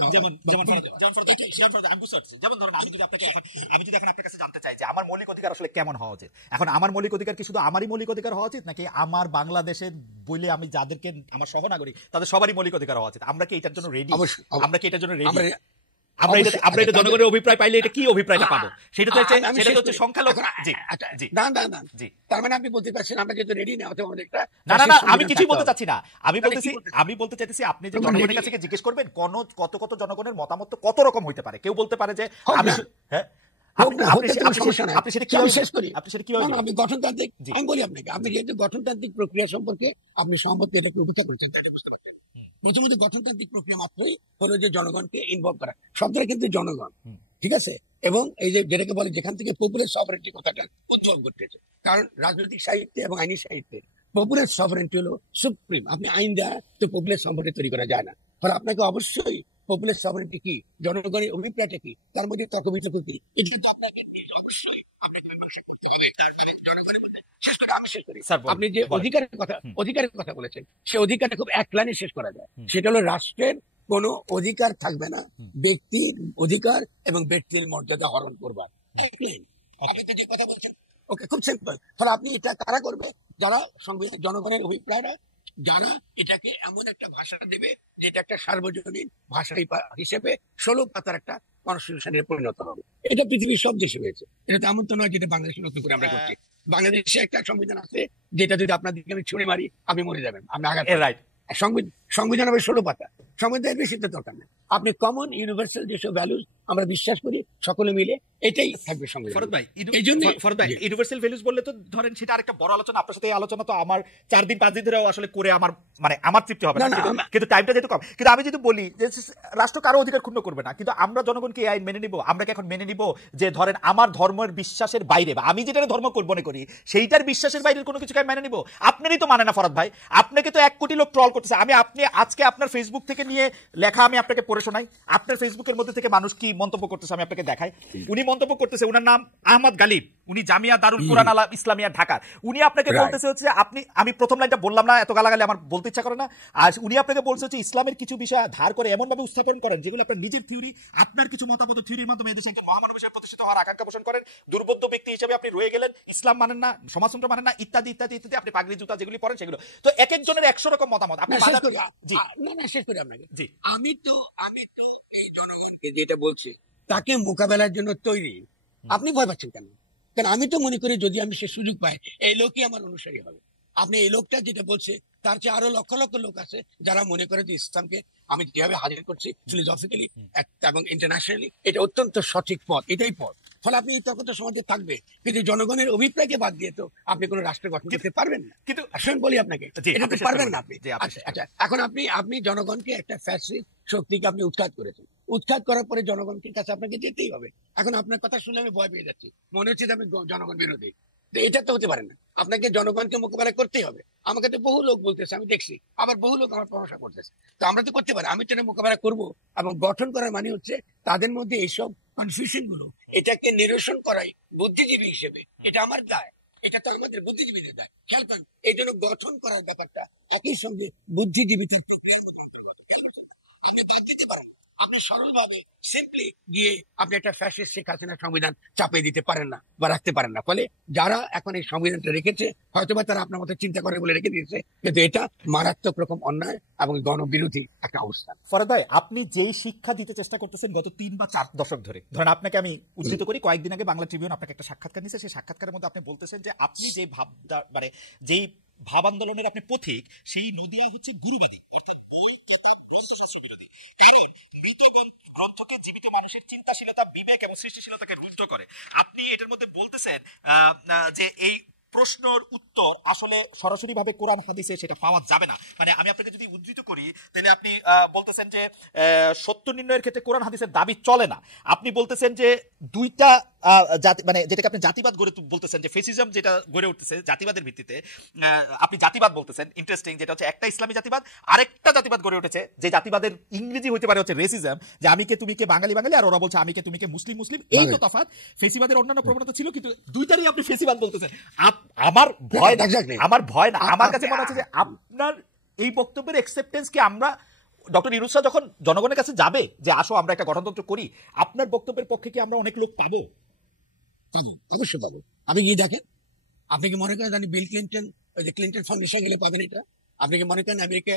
আমি যদি এখন আপনার কাছে জানতে চাই যে আমার মৌলিক অধিকার আসলে কেমন হওয়া উচিত, এখন আমার মৌলিক অধিকার কি শুধু আমারই মৌলিক অধিকার হওয়া উচিত, নাকি আমার বাংলাদেশের বলে আমি যাদেরকে আমার সহনাগরিক তাদের সবারই মৌলিক অধিকার হওয়া উচিত? আমরা কি এটার জন্য রেডি? আমরা কি এটার জন্য রেডি? আমরা এটা জনগণের অভিপ্রায় পাইলে এটা কি অভিপ্রায়টা পাবো? সেটা তো হচ্ছে সংখ্যালঘু। তার মানে আপনি বলতে পারছেন আমরা যেহেতু রেডি না, না, আমি কিছুই বলতে চাচ্ছি না। আমি বলতে চাইতেছি আপনি যে জনগণের কাছে জিজ্ঞেস করবেন কত জনগণের মতামত কত রকম হইতে পারে। কেউ বলতে পারে যে আমি গঠনতান্ত্রিক, আমি বলি আপনাকে, আপনি যেহেতু গঠনতান্ত্রিক প্রক্রিয়া সম্পর্কে আপনি সম্মতি এটাকে উপেক্ষা করেছেন, তাহলে বুঝতে পারছেন প্রথমত গঠনতান্ত্রিক প্রক্রিয়া মাত্রই হলো যে জনগণকে ইনভলভ করা। শব্দটা কিন্তু জনগণ, ঠিক আছে? এবং এই যে যেটাকে বলে যেখান থেকে পপুলার সভারেন্টি কথাটা উদ্ভব ঘটেছে, কারণ রাজনৈতিক সাহিত্যে এবং আইনি সাহিত্যে পপুলার সভারেন্টি হলো সুপ্রিম। আপনি আইন দেওয়া তো পপুলার সভারেন্টি তৈরি করা যায় না। ফলে আপনাকে অবশ্যই পপুলার সভারেন্টি কি, জনগণের অভিপ্রায়টা কি, তার মধ্যে তর্ক বিতর্ক কি, এটা কিন্তু আপনাকে অবশ্যই জনগণের মধ্যে শেষ করে পারি। স্যার বলুন, আপনি যে বলেন। অধিকারের কথা বলেছেন, সে অধিকারটা খুব এক লাইনে শেষ করা যায়। হুম। সেটা হলো রাষ্ট্রের কোনো অধিকার থাকবে না হুম। ব্যক্তির অধিকার এবং ব্যক্তির মর্যাদা হরণ করবার। এক লাইন। Okay. আপনি তো যে কথা বলছেন, ওকে, খুব সিম্পল। তাহলে আপনি এটা কারা করবে? যারা সংবিধান, জনগণের অভিপ্রায়রা যারা এটাকে এমন একটা ভাষা দেবে যেটা একটা সার্বজনীন ভাষা হিসেবে 16 পাতার একটা কনস্টিটিউশনে পরিণত হবে। এটা পৃথিবীর সব দেশে হয়েছে। এটা তো এমন তো নয় যেটা বাংলাদেশে নতুন করে আমরা করছি। বাংলাদেশে একটা সংবিধান আছে যেটা যদি আপনার দিকে আমি ছুঁড়ে মারি আপনি মরে যাবেন, আপনি আঘাত পাবেন। রাইট। সংবিধান হবে 16 পাতা। সংবিধানের বেশি তো দরকার নেই। আপনি কমন ইউনিভার্সাল যেসব ভ্যালুজ আমরা বিশ্বাস করি সকলে মিলে, এটাই থাকবে সংবিধান। ফরদ ভাই, এই জন্য ফরদ ভাই, ইউনিভার্সাল ভ্যালুজ বললে তো ধরেন সেটা আরেকটা বড় আলোচনা। আপনার সাথে এই আলোচনা তো আমার 4 দিন 5 দিন ধরেও আসলে করে আমার মানে আমার তৃপ্তি হবে না, কিন্তু টাইমটা যেহেতু কম। কিন্তু আমি যদি বলি যে রাষ্ট্র কারো অধিকার ক্ষুণ্ণ করবে না, কিন্তু আমরা জনগণকে এই আইন মেনে নিব। আমরা কি এখন মেনে নিব যে ধরেন আমার ধর্মের বিশ্বাসের বাইরে বা আমি যেটা ধর্ম মনে করি সেইটার বিশ্বাসের বাইরের কোনো কিছুকে মেনে নিব? আপনারই তো মানে না ফরদ ভাই, আপনাকে তো 1 কোটি লোক ট্রল করতেছে। আপনি আজকে আপনার ফেসবুক থেকে নিয়ে লেখা আমি আপনাকে পড়ে শোনাই। আপনার ফেসবুকের মধ্যে থেকে মানুষ কি মন্তব্য করতেছে আমি আপনাকে দেখাই। উনি মন্তব্য করতেছে, উনার নাম আহমদ গালিব, উনি জামিয়া দারুল কুরআন আল ইসলামিয়া ঢাকা। উনি আপনাকে বলতেছে হচ্ছে আমি প্রথম লাইনটা বললাম না, এত গালাগালি আমার বলতে ইচ্ছা করে না। আর উনি আপনাকে বলছে হচ্ছে ইসলামের কিছু বিষয় ধার করে এমন ভাবে উপস্থাপন করেন যেগুলো আপনার নিজের থিওরি, আপনার কিছু মতামত থিওরির মাধ্যমে এদেশে একজন মহামানব হিসেবে প্রতিষ্ঠিত হওয়ার আকাঙ্ক্ষা পোষণ করেন। দুর্বোধ্য ব্যক্তি হিসেবে আপনি রয়ে গেলেন, ইসলাম মানেন না, সমাজতন্ত্র মানেন না, ইত্যাদি ইত্যাদি ইত্যাদি। আপনি পাগড়ি জুতা যেগুলি পড়েন সেগুলো তো এক একজনের 100 রকম মতামত। আপনি শেষ করি আপনাকে। আমি তো এই জনগণকে যেটা বলছি তাকে মোকাবেলার জন্য তৈরি। আপনি ভয় পাচ্ছেন কেন? কারণ আমি তো মনে করি যদি আমি সে সুযোগ পাই এই লোকই আমার অনুসারী হবে। আপনি এই লোকটা যেটা বলছে তার চেয়ে আরো লক্ষ লক্ষ লোক আছে যারা মনে করে যে ইসলামকে আমি যেভাবে হাজির করছি ফিলোসফিক্যালি এবং ইন্টারন্যাশনালি এটা অত্যন্ত সঠিক পথ, এটাই পথ। ফলে আপনি এই তর্কটা সমাজে থাকবে, কিন্তু জনগণের অভিপ্রায়কে বাদ দিয়ে তো আপনি কোনো রাষ্ট্র গঠন করতে পারবেন না। কিন্তু আসলে বলি আপনাকে, এটা তো পারবেন না আপনি। আচ্ছা, এখন আপনি জনগণকে একটা ফ্যাসিস্ট শক্তিকে আপনি উৎখাত করেছেন। উৎখাত করার পরে জনগণের কাছে আপনাকে যেতেই হবে। এখন আপনার কথা শুনে আমি ভয় পেয়ে যাচ্ছি, মনে হচ্ছে যে আমি জনগণ বিরোধী। এটা তো হতে পারে না, আপনাকে জনগণকে মোকাবেলা করতেই হবে। আমাকে তো বহু লোক বলতেছে, আমি দেখছি, আবার বহু লোক আমার প্রশংসা করতেছে। তো আমরা তো করতে পারি, আমি তো মোকাবেলা করবো। এবং গঠন করার মানে হচ্ছে তাদের মধ্যে এইসব কনফিউশন গুলো এটাকে নিরসন করাই বুদ্ধিজীবী হিসেবে এটা আমার দায়। এটা তো আমাদের বুদ্ধিজীবীদের দায়। খেয়াল করেন, এই জন্য গঠন করার ব্যাপারটা একই সঙ্গে বুদ্ধিজীবীদের প্রক্রিয়ার মতো অন্তর্গত। খেয়াল করছেন, আপনি বাদ দিতে পারেন, আপনি সরলভাবে সিম্পলি গিয়ে আপনি একটা ফ্যাসিস্ট শেখ হাসিনার সংবিধান চাপিয়ে দিতে পারেন না বা রাখতে পারেন না। ফলে যারা এখন এই সংবিধানটা রেখেছে হয়তোবা তারা আপনার মতো চিন্তা করে বলে রেখে দিয়েছে, কিন্তু এটা মারাত্মক রকম অন্যায় এবং গণবিরোধী একটা অবস্থান। ফরদ ভাই, আপনি যেই শিক্ষা দিতে চেষ্টা করতেছেন গত 3 বা 4 দশক ধরে, ধরেন আপনাকে আমি উদ্ধৃত করি, কয়েকদিন আগে বাংলা ট্রিবিউন আপনাকে একটা সাক্ষাৎকার নিয়েছে। সেই সাক্ষাৎকারের মধ্যে আপনি বলতেছেন যে আপনি যে যেই ভাব আন্দোলনের আপনি পথিক, সেই নদিয়া হচ্ছে গুরুবাদী, অর্থাৎ বই কিতাব গ্রন্থশাস্ত্র বিরোধী। কারণ মৃত গ্রন্থকে জীবিত মানুষের চিন্তাশীলতা, বিবেক এবং সৃষ্টিশীলতাকে রুদ্ধ করে। আপনি এটার মধ্যে বলতেছেন যে এই প্রশ্নের উত্তর আসলে সরাসরি ভাবে কোরআন হাদিসে সেটা পাওয়া যাবে না। মানে আমি আপনাকে যদি উদ্ধৃত করি তাহলে আপনি বলতেছেন যে সত্য নির্ণয়ের ক্ষেত্রে কোরআন হাদিসের দাবি চলে না। আপনি বলতেছেন যে দুইটা জাতি, মানে যেটাকে আপনি জাতিবাদ গড়ে বলতেছেন, যে ফেসিজম যেটা গড়ে উঠতেছে জাতিবাদের ভিত্তিতে, আপনি জাতিবাদ বলতেছেন। ইন্টারেস্টিং, যেটা হচ্ছে একটা ইসলামী জাতিবাদ, আরেকটা জাতিবাদ গড়ে উঠেছে যে জাতিবাদের ইংরেজি হইতে পারে হচ্ছে রেসিজম, যে আমি কে তুমি কে বাঙালি বাঙালি, আর ওরা বলছে আমি কে তুমি কে মুসলিম মুসলিম। এই তো তফাৎ। ফেসিবাদের অন্যান্য প্রবণতা ছিল, কিন্তু দুইটারই আপনি ফেসিবাদ বলতেছেন। আমার ভয় না, আমার কাছে মনে হচ্ছে যে আপনার এই বক্তব্যের অ্যাকসেপ্টেন্স কি আমরা ডক্টর ইউনূস স্যার যখন জনগণের কাছে যাবে যে আসো আমরা একটা গঠনতন্ত্র করি, আপনার বক্তব্যের পক্ষে কি আমরা অনেক লোক পাবো? অবশ্যই পাবো। আপনি কি দেখেন, আপনি কি মনে করেন জানি বিল ক্লিন্টন, ওই যে ক্লিন্টন ফাউন্ডেশন গেলে পাবেন এটা? আপনি কি মনে করেন আমেরিকা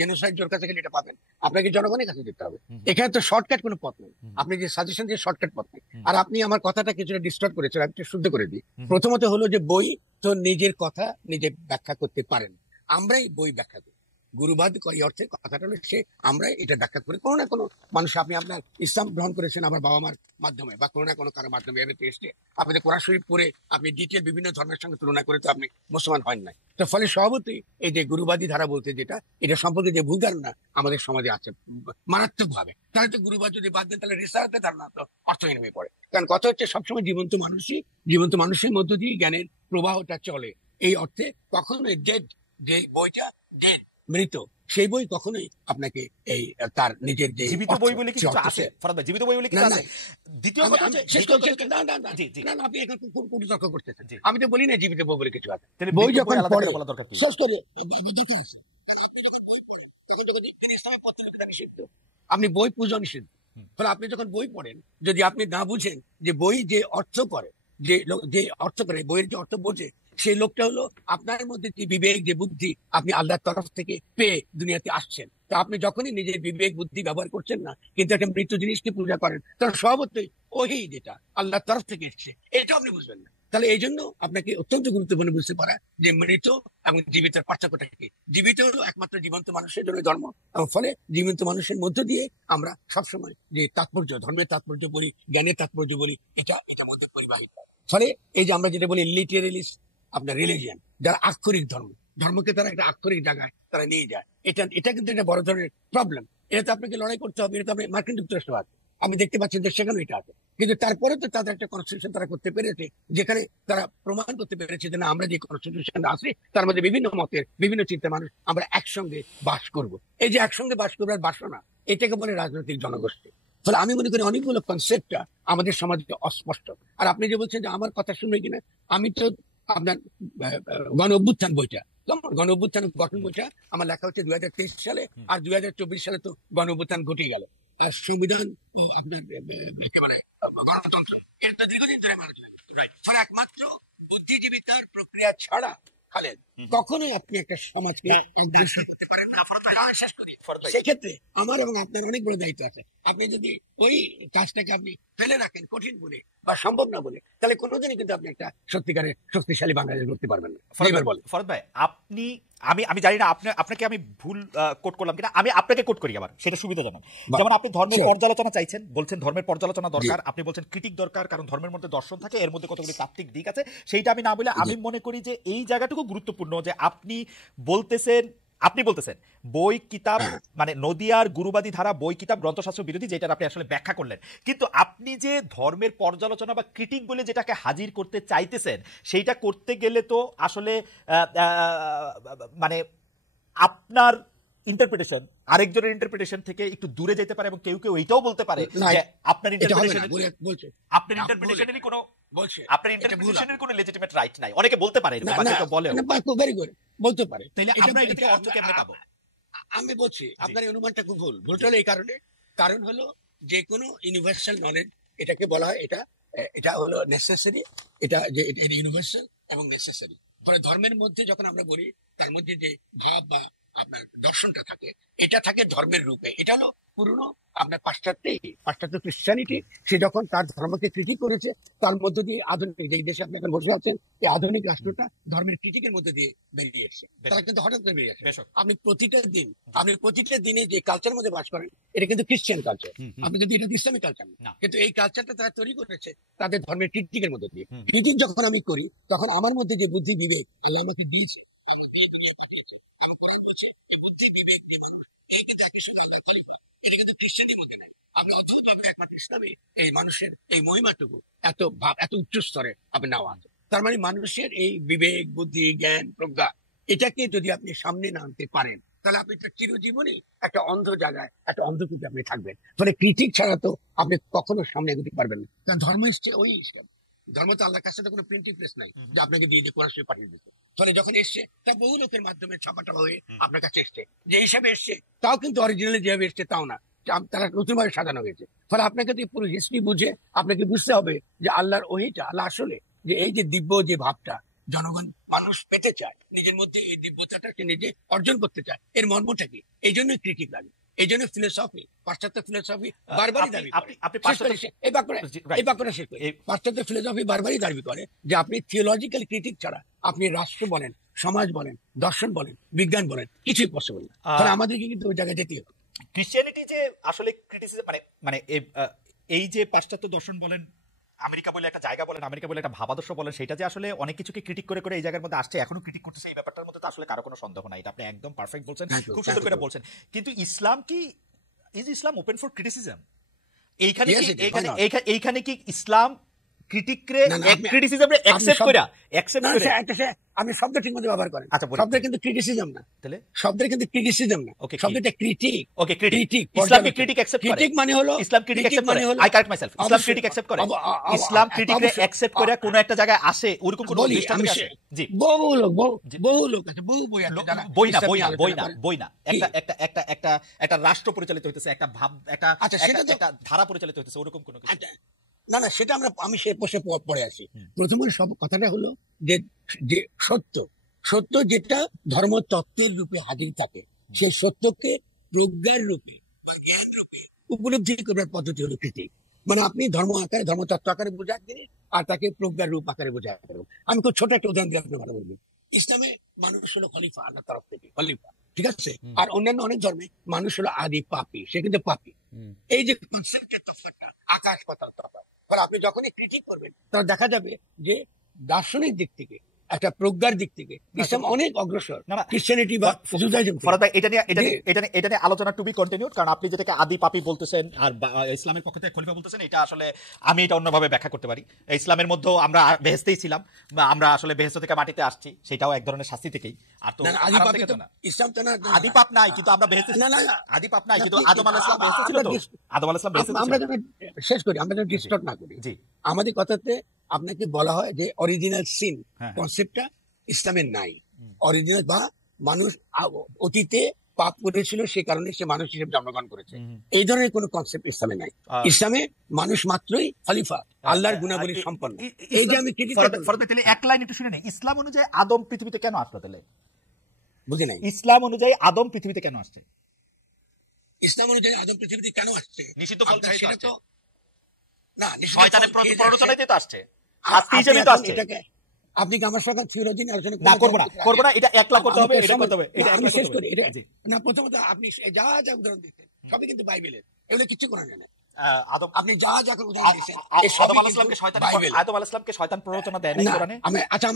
জেনোসাইড জোর কাছে গেলে এটা পাবেন? আপনাকে জনগণের কাছে যেতে হবে। এখানে তো শর্টকাট কোনো পথ নেই। আপনি যে সাজেশন দিয়ে শর্টকাট পথ নেই। আর আপনি আমার কথাটা কিছুটা ডিস্টর্ব করেছেন, আমি একটু শুদ্ধ করে দিই। প্রথমত হলো যে বই তো নিজের কথা নিজে ব্যাখ্যা করতে পারেন, আমরাই বই ব্যাখ্যা করি। গুরুবাদ এই অর্থে কথাটা হলো সে আমরা এটা ব্যাখ্যা করে কোনো না কোনো মানুষ, আপনি আপনার ইসলাম গ্রহণ করেছেন আমার বাবা মার মাধ্যমে বা কোনো না কোনো কারোর মাধ্যমে এসে আপনি কোরআন শরীফ পড়ে আপনি ডিটেল বিভিন্ন ধর্মের সঙ্গে তুলনা করে তো আপনি মুসলমান হন নাই। তো ফলে স্বভাবতই এই যে গুরুবাদী ধারা বলতে যেটা, এটা সম্পর্কে যে ভুল ধারণা আমাদের সমাজে আছে মারাত্মক ভাবে, তাহলে তো গুরুবাদ যদি বাদ দেন তাহলে রিসার্চের ধারণা তো অর্থহীন হয়ে পড়ে। কারণ কথা হচ্ছে সবসময় জীবন্ত মানুষের মধ্য দিয়ে জ্ঞানের প্রবাহটা চলে। এই অর্থে কখনোই ডেড যে বইটা ডেড মৃত, সেই বই কখনোই আপনাকে এই তার নিজের যে জীবিত বই বলে কিছু আছে ফরহাদ ভাই, জীবিত বই বলে কিছু আছে। দ্বিতীয় কথা হচ্ছে না, আপনি এখন কোন তর্ক করতেছেন। আমি তো বলি না জীবিত বই বলে কিছু আছে। তাহলে বই মৃত যখন আলাদা পড়ে করে বলা দরকার কি? শেষ করে আপনি বই পূজা নিষিদ্ধ। ফলে আপনি যখন বই পড়েন, যদি আপনি না বুঝেন যে বই যে অর্থ করে, যে অর্থ করে বইয়ের যে অর্থ বোঝে, সেই লোকটা হলো আপনার মধ্যে যে বিবেক, যে বুদ্ধি আপনি আল্লাহর তরফ থেকে পেয়ে দুনিয়াতে আসছেন। তো আপনি যখনই নিজের বিবেক বুদ্ধি ব্যবহার করছেন না, কিন্তু একটা মৃত জিনিসকে পূজা করেন, তখন স্বভাবতই ওই যেটা আল্লাহর তরফ থেকে এসছে এটা আপনি বুঝবেন না। তাহলে এই জন্য আপনাকে অত্যন্ত গুরুত্বপূর্ণ বুঝতে পারা যে মৃত এবং জীবিতের পার্থক্যটা কি। জীবিত হলো একমাত্র জীবন্ত মানুষের জন্য ধর্ম, এবং ফলে জীবন্ত মানুষের মধ্য দিয়ে আমরা সবসময় যে তাৎপর্য, ধর্মের তাৎপর্য বলি, জ্ঞানের তাৎপর্য বলি, এটা মধ্যে পরিবাহিত। ফলে এই যে আমরা যেটা বলি লিটারেলিস্ট আপনার রিলিজিয়ান, যারা আক্ষরিক ধর্মকে তারা একটা আক্ষরিক জায়গায় তারা নিয়ে যায়, এটা কিন্তু একটা বড় ধরনের প্রবলেম। এটা তো আপনাকে লড়াই করতে হবে। এটা তো আপনি মার্কিন যুক্তরাষ্ট্র আছে, আপনি দেখতে পাচ্ছেন যে সেখানেও এটা আছে। কিন্তু তারপরে তো তাদের একটা কনস্টিটিউশন তারা করতে পেরেছে, যেখানে তারা প্রমাণ করতে পেরেছে যে না, আমরা যে কনস্টিটিউশন আছি তার মধ্যে বিভিন্ন মতের, বিভিন্ন চিন্তা মানুষ আমরা একসঙ্গে বাস করব। এই যে একসঙ্গে বাস করবার বাসনা, এটাকে বলে রাজনৈতিক জনগোষ্ঠী। ফলে আমি মনে করি অনেকগুলো কনসেপ্টটা আমাদের সমাজে অস্পষ্ট। আর আপনি যে বলছেন যে আমার কথা শুনবে কিনা, আমি তো আপনার গণ অভ্যুত্থান বইটা, গণ অভ্যুত্থান গঠন বইটা আমার লেখা হচ্ছে 2023 সালে, আর 2024 সালে তো গণ অভ্যুত্থান ঘটে গেল। সংবিধান আপনার একেবারে গণতন্ত্র, এর তো দীর্ঘদিন ধরে আমি আলোচনা করছি। ফলে একমাত্র বুদ্ধিজীবী তার প্রক্রিয়া ছাড়া খালেদ কখনোই আপনি একটা সমাজকে করতে পারেন না। শেষ করি, সেক্ষেত্রে আমার এবং আপনার অনেক বড় দায়িত্ব আছে। আপনি যদি ওই কাজটাকে আপনি ফেলে রাখেন কঠিন বলে বা সম্ভব না বলে, তাহলে কোনোদিনই কিন্তু আপনি একটা সত্যিকারের শক্তিশালী বাংলাদেশ করতে পারবেন না। ফরহাদ ভাই, আপনি আমি জানি না আপনাকে আমি ভুল কোট করলাম কিনা, আমি আপনাকে কোট করি আবার, সেটা সুবিধাজনক। যেমন আপনি ধর্মের পর্যালোচনা চাইছেন, বলছেন ধর্মের পর্যালোচনা দরকার, আপনি বলছেন ক্রিটিক দরকার, কারণ ধর্মের মধ্যে দর্শন থাকে, এর মধ্যে কতগুলি তাত্ত্বিক দিক আছে। সেইটা আমি না বলে আমি মনে করি যে এই জায়গাটুকু গুরুত্বপূর্ণ যে আপনি বলতেছেন বই কিতাব মানে নদিয়ার গুরুবাদী ধারা বই কিতাব গ্রন্থশাস্ত্র বিরোধী, যেটা আপনি আসলে ব্যাখ্যা করলেন। কিন্তু আপনি যে ধর্মের পর্যালোচনা বা ক্রিটিক বলে যেটাকে হাজির করতে চাইতেছেন, সেইটা করতে গেলে তো আসলে মানে আপনার ইন্টারপ্রিটেশন আরেকজনের ইন্টারপ্রিটেশন থেকে একটু দূরে যেতে পারে, এবং কেউ কেউ এইটাও বলতে পারে যে আপনার ইন্টারপ্রিটেশনেরই কোনো লেজিটিমেট রাইট নাই। অনেকে বলতে পারে, ভেরি গুড, বলতে পারে। তাহলে আমরা এটাকে অর্থ কেমনে পাবো? আমি বলছি আপনার এই অনুমানটা খুব ভুল হলো এই কারণ হলো যে কোনো ইউনিভার্সাল নলেজ এটাকে বলা হয়, এটা হলো নেসেসারি, এটা ইউনিভার্সাল এবং নেসেসারি। ফলে ধর্মের মধ্যে যখন আমরা বলি, তার মধ্যে যে ভাব বা আপনার দর্শনটা থাকে, এটা থাকে ধর্মের রূপে। এটা হলো পুরনো আপনার পাশ্চাত্য খ্রিস্টানিটি, সে যখন তার ধর্মকে ক্রিটিক করেছে, তার মধ্য দিয়ে আধুনিক যে দেশে আপনি এখন বসে আছেন, এই আধুনিক রাষ্ট্রটা ধর্মের ক্রিটিকের মধ্যে দিয়ে বেরিয়ে এসেছে। তারা কিন্তু হঠাৎ করে বেরিয়ে আসে। আপনি প্রতিটা দিনে যে কালচার মধ্যে বাস করেন, এটা কিন্তু খ্রিস্টান কালচার, আপনি কিন্তু এটা ইসলামিক কালচার না। কিন্তু এই কালচারটা তারা তৈরি করেছে তাদের ধর্মের ক্রিটিকের মধ্যে দিয়ে। ক্রিটিক যখন আমি করি, তখন আমার মধ্যে যে বুদ্ধি বিবেক আল্লাহ আমাকে দিয়েছে, আমার কোরআন বলছে এই বুদ্ধি বিবেক দিয়ে মানুষ, এই কিন্তু একই সঙ্গে আল্লাহ তাআলা, এটা কিন্তু খ্রিস্টানের মধ্যে নাই। আপনি অদ্ভুতভাবে একমাত্র ইসলামে এই মানুষের এই মহিমাটুকু এত উচ্চ স্তরে আপনি নেওয়া আছে। তার মানে মানুষের এই বিবেক বুদ্ধি জ্ঞান প্রজ্ঞা, এটাকে যদি আপনি সামনে না আনতে পারেন, তাহলে আপনি তো চিরজীবনই একটা অন্ধ জায়গায়, একটা অন্ধকূপে আপনি থাকবেন। ফলে ক্রিটিক ছাড়া তো আপনি কখনো সামনে এগোতে পারবেন না। কারণ ধর্ম এসছে ওই ইসলাম, ধর্ম তো আল্লাহর কাছে তো কোনো প্রিন্টিং প্রেস নাই যে আপনাকে দিয়ে কোরআন শরীফ পাঠিয়ে দিতে। ফলে যখন এসছে তা বহু লোকের মাধ্যমে ছাপাটা হয়ে আপনার কাছে এসছে, যে হিসাবে এসছে তাও কিন্তু অরিজিনালি যেভাবে এসছে তাও না, তারা নতুনভাবে সাজানো হয়েছে। ফলে আপনাকে তো পুরো হিস্ট্রি বুঝে আপনাকে বুঝতে হবে যে আল্লাহর ওহিটা, আল্লাহ আসলে যে এই যে দিব্য যে ভাবটা জনগণ মানুষ পেতে চায়, নিজের মধ্যে এই দিব্যতাটাকে নিজে অর্জন করতে চায়, এর মর্মটা কি? এই জন্যই ক্রিটিক লাগে, এই জন্য ফিলোসফি, পাশ্চাত্য ফিলোসফি বারবারই দাবি করে, পাশ্চাত্য ফিলোসফি বারবারই দাবি করে যে আপনি থিওলজিক্যাল ক্রিটিক ছাড়া আপনি রাষ্ট্র বলেন, সমাজ বলেন, দর্শন বলেন, বিজ্ঞান বলেন, কিছুই পসিবল না। তাহলে আমাদেরকে কিন্তু ওই জায়গায় যেতে হবে। ক্রিশ্চিয়ানিটি যে আসলে ক্রিটিসিজম মানে এই যে পাশ্চাত্য দর্শন বলেন, আমেরিকা বলে একটা জায়গা বলেন, আমেরিকা বলে একটা ভাবাদর্শ বলেন, সেটা যে আসলে অনেক কিছুকে ক্রিটিক করে এই জায়গার মধ্যে আসছে, এখনো ক্রিটিক করতেছে, এই ব্যাপারটার মধ্যে তো আসলে কারো কোনো সন্দেহ নাই। এটা আপনি একদম পারফেক্ট বলছেন, খুব সুন্দর করে বলছেন। কিন্তু ইসলাম কি, is Islam open for criticism? এইখানে কি ইসলাম ক্রিটিকরে না, না, আপনি- ক্রিটিসিজম রে আপনি অ্যাকসেপ্ট সব- কইরা না, অ্যাকসেপ্ট করে আপনি শব্দ ঠিক মতো ব্যবহার করেন। আচ্ছা, বলুন। শব্দের কিন্তু ক্রিটিসিজম না, তাহলে শব্দের কিন্তু ক্রিটিসিজম না, ওকে, কি? শব্দটা ক্রিটিক। ওকে, ক্রিটিক ক্রিটিক ইসলাম কি ক্রিটিক অ্যাকসেপ্ট করে? ক্রিটিক মানে হলো ইসলাম ক্রিটিক অ্যাকসেপ্ট করে? আই কারেক্ট মাইসেলফ, ইসলাম অবশ্যই, ক্রিটিক অ্যাকসেপ্ট করে? অব- ইসলাম ক্রিটিকরে অবশ্যই। অ্যাকসেপ্ট করে কোন একটা জায়গায় আসে ওরকম কোন বলি দৃষ্টান্ত আমি আছে? জি, বহু লোক জি। বহু লোক আছে, বহু বই আছে যারা বই না, ইসলাম বই নিয়ে না, আলোচনা বই না, করে। বই না, কি? একটা রাষ্ট্র পরিচালিত হইতেছে, একটা ভাব, একটা আচ্ছা, সেটা তো- একটা ধারা পরিচালিত হইতেছে, ওরকম কোনো কিছু? আচ্ছা, না না, সেটা আমি সে প্রশ্নে পড়ে আসি। হুম। প্রথমে সব কথাটা হলো যে যে সত্য, সত্য যেটা ধর্ম তত্ত্বের রূপে হাজির থাকে, সেই সত্যকে প্রজ্ঞার রূপে বা জ্ঞান রূপে উপলব্ধি করার পদ্ধতি হলো কৃতিক। মানে আপনি ধর্ম আকারে, ধর্মতত্ত্ব আকারে বোঝার জিনিস, আর তাকে প্রজ্ঞার রূপ আকারে বোঝা আকারে। আমি খুব ছোট একটা উদাহরণ দিয়ে আপনি ভালো বলবেন। ইসলামে মানুষ হলো খলিফা, আল্লাহর তরফ থেকে খলিফা, ঠিক আছে? হুম। আর অন্যান্য অনেক ধর্মে মানুষ হলো আদি পাপী, সে কিন্তু পাপী। হুম। এই যে কনসেপ্টের তফাৎটা, আকাশ পাতাল তফাৎ। কারণ আপনি যখনই ক্রিটিক করবেন তখন দেখা যাবে যে দার্শনিক দিক থেকে, একটা প্রজ্ঞার দিক থেকে ইসলাম অনেক অগ্রসর না, না। ক্রিশ্চিয়ানিটি বা জুদাইজম থেকে। ফরাদ ভাই, এটা নিয়ে যে- এটা নিয়ে আলোচনা টু বি কন্টিনিউড, কারণ আপনি যেটাকে আদি পাপী বলতেছেন আর ইসলামের পক্ষ থেকে খলিফা বলতেছেন, এটা আসলে আমি এটা অন্যভাবে ব্যাখ্যা করতে পারি। ইসলামের মধ্যেও আমরা বেহেশতেই ছিলাম, বা আমরা আসলে বেহেশত থেকে মাটিতে আসছি, সেটাও এক ধরনের শাস্তি থেকেই। আর তো না, না, আদি আরাম পাপী থেকে তো তো না। ইসলাম তো না, আদি পাপ নাই, কিন্তু আমরা বেহেশতে, না, না, না। আদি পাপ নাই, কিন্তু না, আদম আলাইহিস সালাম বেহেশতে ছিল তো। আদম আলাইহিস সালাম বেহেশতে আমরা ছিল। যদি শেষ করি, আমরা যদি ডিস্টর্ট না করি, জি, আমাদের কথাতে আপনাকে বলা হয় যে অরিজিনাল সিন হ্যাঁ। কনসেপ্টটা ইসলামের নাই। অরিজিনাল বা মানুষ অতীতে পাপ করেছিল, সে কারণে সে মানুষ হিসেবে জন্মগ্রহণ করেছে, এই ধরনের কোনো কনসেপ্ট ইসলামে নাই। ইসলামে মানুষ মাত্রই খলিফা, আল্লাহর গুণাবলী সম্পন্ন। এই যে আমি ক্রিটিক ফরাদ ভাই, তাহলে এক লাইন একটু শুনে নেই, ইসলাম অনুযায়ী আদম পৃথিবীতে কেন আসলো? তাহলে বুঝে নাই, ইসলাম অনুযায়ী আদম পৃথিবীতে কেন আসছে? ইসলাম অনুযায়ী আদম পৃথিবীতে কেন আসছে? নিষিদ্ধ ফল আপনার খাইতে সেটা আসছে। তো না, নিষিদ্ধ শয়তানের ফল খেয়ে যে প্ররোচনাতেই তো আসছে, আসছে। শাস্তি হিসেবে তো আপনি আসছে। এটাকে, আপনি কি আমার সঙ্গে থিওলজি নিয়ে আলোচনা না, করবো না, করবো না, এটা একলা করতে হবে, আমাকে এটা সময়- করতে হবে, এটা না, আমি একলা শেষ করতে করি হবে। এটা। জি। না, প্রথমত আপনি যা যা উদাহরণ দিচ্ছেন সবই কিন্তু বাইবেলের, এগুলো কিছু করা যায় না। আদম আপনি যা যা উদাহরণ দিচ্ছেন এই আদম সবই আলাইহিস সালামকে কিন্তু শয়তান, বাইবেল। আদম আলাইহিস সালামকে শয়তান প্ররোচনা দেয় না না, কোরআনে? আচ্ছা,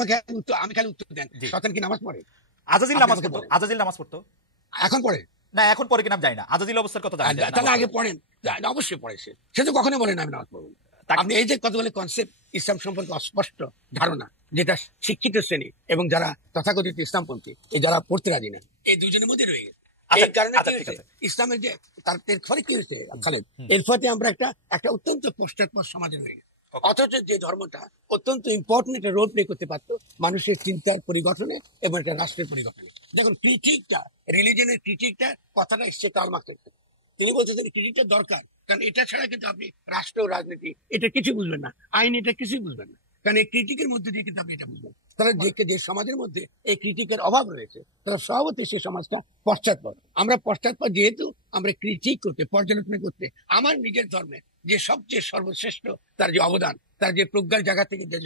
আমি খালি উত্তর দেন, জি। শয়তান কি নামাজ পড়ে? আজাজিল আপনি নামাজ আমাকে পড়তো, বলেন। আজাজিল নামাজ পড়তো এখন পড়ে? না, এখন পরে কিনা আমি জানি না, আজাজিল অবস্থার কথা জানি না। তাহলে আগে পড়েন। অবশ্যই পড়ে সে তো কখনো বলে না আমি নামাজ পড়বো। তাকে- আপনি এই যে কতগুলো কনসেপ্ট ইসলাম সম্পর্কে অস্পষ্ট ধারণা, যেটা শিক্ষিত শ্রেণী এবং যারা তথাকথিত ইসলামপন্থী, এই যারা পড়তে রাজি না, এই দুজনের মধ্যে রয়ে গেছে। আচ্ছা, এই কারণে আচ্ছা, কি ঠিক হয়েছে, আছে। ইসলামের যে তার এর ফলে কি হয়েছে খালেদ, এর ফলে আমরা একটা অত্যন্ত পশ্চাৎপদ সমাজে রয়ে গেছে। Okay. অথচ যে ধর্মটা অত্যন্ত ইম্পর্টেন্ট একটা রোল প্লে করতে পারতো মানুষের চিন্তার পরিগঠনে এবং একটা রাষ্ট্রের পরিগঠনে। দেখুন, ক্রিটিকটা, রিলিজনের ক্রিটিকটা কথাটা এসছে কার্ল মার্ক্সের থেকে। তিনি বলছেন ক্রিটিকটা দরকার, কারণ এটা ছাড়া কিন্তু আপনি রাষ্ট্র, রাজনীতি এটা কিছু বুঝবেন না, আইন এটা কিছুই বুঝবেন না। কারণ এই ক্রিটিকের মধ্যে দিয়ে কিন্তু আপনি এটা বুঝবেন। তাহলে যে সমাজের মধ্যে এই ক্রিটিকের অভাব রয়েছে, তাহলে স্বভাবতই সেই সমাজটা পশ্চাৎপদ। আমরা পশ্চাৎপদ যেহেতু আমরা ক্রিটিক করতে, পর্যালোচনা করতে, আমার নিজের ধর্মের যে সবচেয়ে সর্বশ্রেষ্ঠ তার যে অবদান, তার যে প্রজ্ঞার জায়গা থেকে যে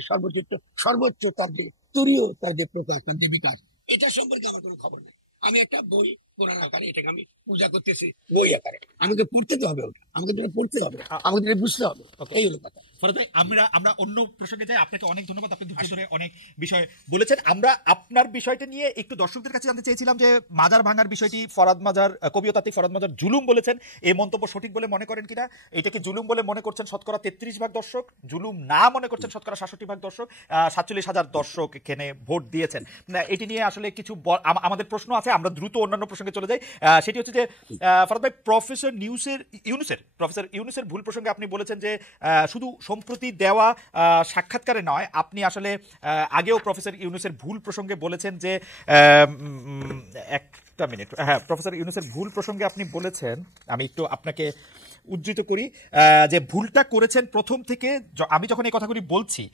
সর্বোচ্চ তার যে তুরীয়, তার যে প্রকাশ, তার যে বিকাশ, এটা সম্পর্কে আমার কোনো খবর নেই। আমি একটা বই কোরআন আকারে এটাকে আমি পূজা করতেছি, বই আকারে আমাকে পড়তে তো হবে, ওটা আমাকে যেটা পড়তে হবে, আমাকে যেটা বুঝতে হবে, এই হলো কথা। ফরাদ ভাই, আমরা অন্য প্রসঙ্গে যাই। আপনাকে অনেক ধন্যবাদ, আপনি ধৈর্য ধরে অনেক বিষয় বলেছেন। আমরা আপনার বিষয়টা নিয়ে একটু দর্শকদের কাছে জানতে চেয়েছিলাম যে মাজার ভাঙার বিষয়টি ফরাদ মাজার, কবিতাত্ত্বিক ফরাদ মাজার জুলুম বলেছেন, এই মন্তব্য সঠিক বলে মনে করেন কিনা? এটা কি জুলুম বলে মনে করছেন শতকরা 33% দর্শক, জুলুম না মনে করছেন শতকরা 67% দর্শক, 47,000 দর্শক এখানে ভোট দিয়েছেন। এটি নিয়ে আসলে কিছু আমাদের প্রশ্ন আছে, আমরা দ্রুত অন্যান্য প্রসঙ্গে চলে যাই। সেটি হচ্ছে যে ফরাদ ভাই, প্রফেসর ইউনুসের ভুল প্রসঙ্গে আপনি বলেছেন যে শুধু সম্প্রতি দেওয়া সাক্ষাৎকারে নয়, আপনি আসলে আগেও প্রফেসর ইউনুসের ভুল প্রসঙ্গে বলেছেন যে একটা মিনিট, হ্যাঁ, প্রফেসর ইউনুসের ভুল প্রসঙ্গে আপনি বলেছেন, আমি একটু আপনাকে উদ্ধৃত করি, যে ভুলটা করেছেন প্রথম থেকে। আমি যখন এই কথাগুলি বলছি,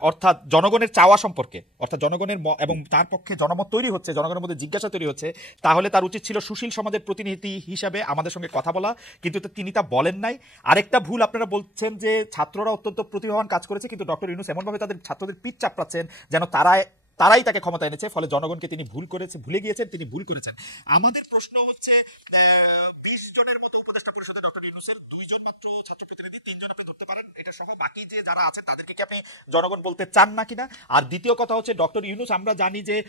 অর্থাৎ জনগণের চাওয়া সম্পর্কে, অর্থাৎ জনগণের এবং তার পক্ষে জনমত তৈরি হচ্ছে, জনগণের মধ্যে জিজ্ঞাসা তৈরি হচ্ছে, তাহলে তার উচিত ছিল সুশীল সমাজের প্রতিনিধি হিসাবে আমাদের সঙ্গে কথা বলা, কিন্তু তিনি তা বলেন নাই। আরেকটা ভুল আপনারা বলছেন যে ছাত্ররা অত্যন্ত প্রতিভাবান কাজ করেছে, কিন্তু ডক্টর ইউনুস এমনভাবে তাদের ছাত্রদের পিঠ চাপড়াচ্ছেন যেন তারাই তাকে ক্ষমতা এনেছে, ফলে জনগণকে তিনি ভুলে গিয়েছেন, তিনি ভুল করেছেন। আমাদের প্রশ্ন হচ্ছে 20 জনের মতো উপদেষ্টা পরিষদে ডক্টর ইউনূসের 2 জন মাত্র ছাত্র প্রতিনিধি, 3 জন আপনি ধরতে পারেন, এটা সহ বাকি যে যারা আছেন তাদেরকে কি আপনি জনগণ বলতে চান না কিনা? আর দ্বিতীয় কথা হচ্ছে, ডক্টর ইউনূস আমরা জানি যে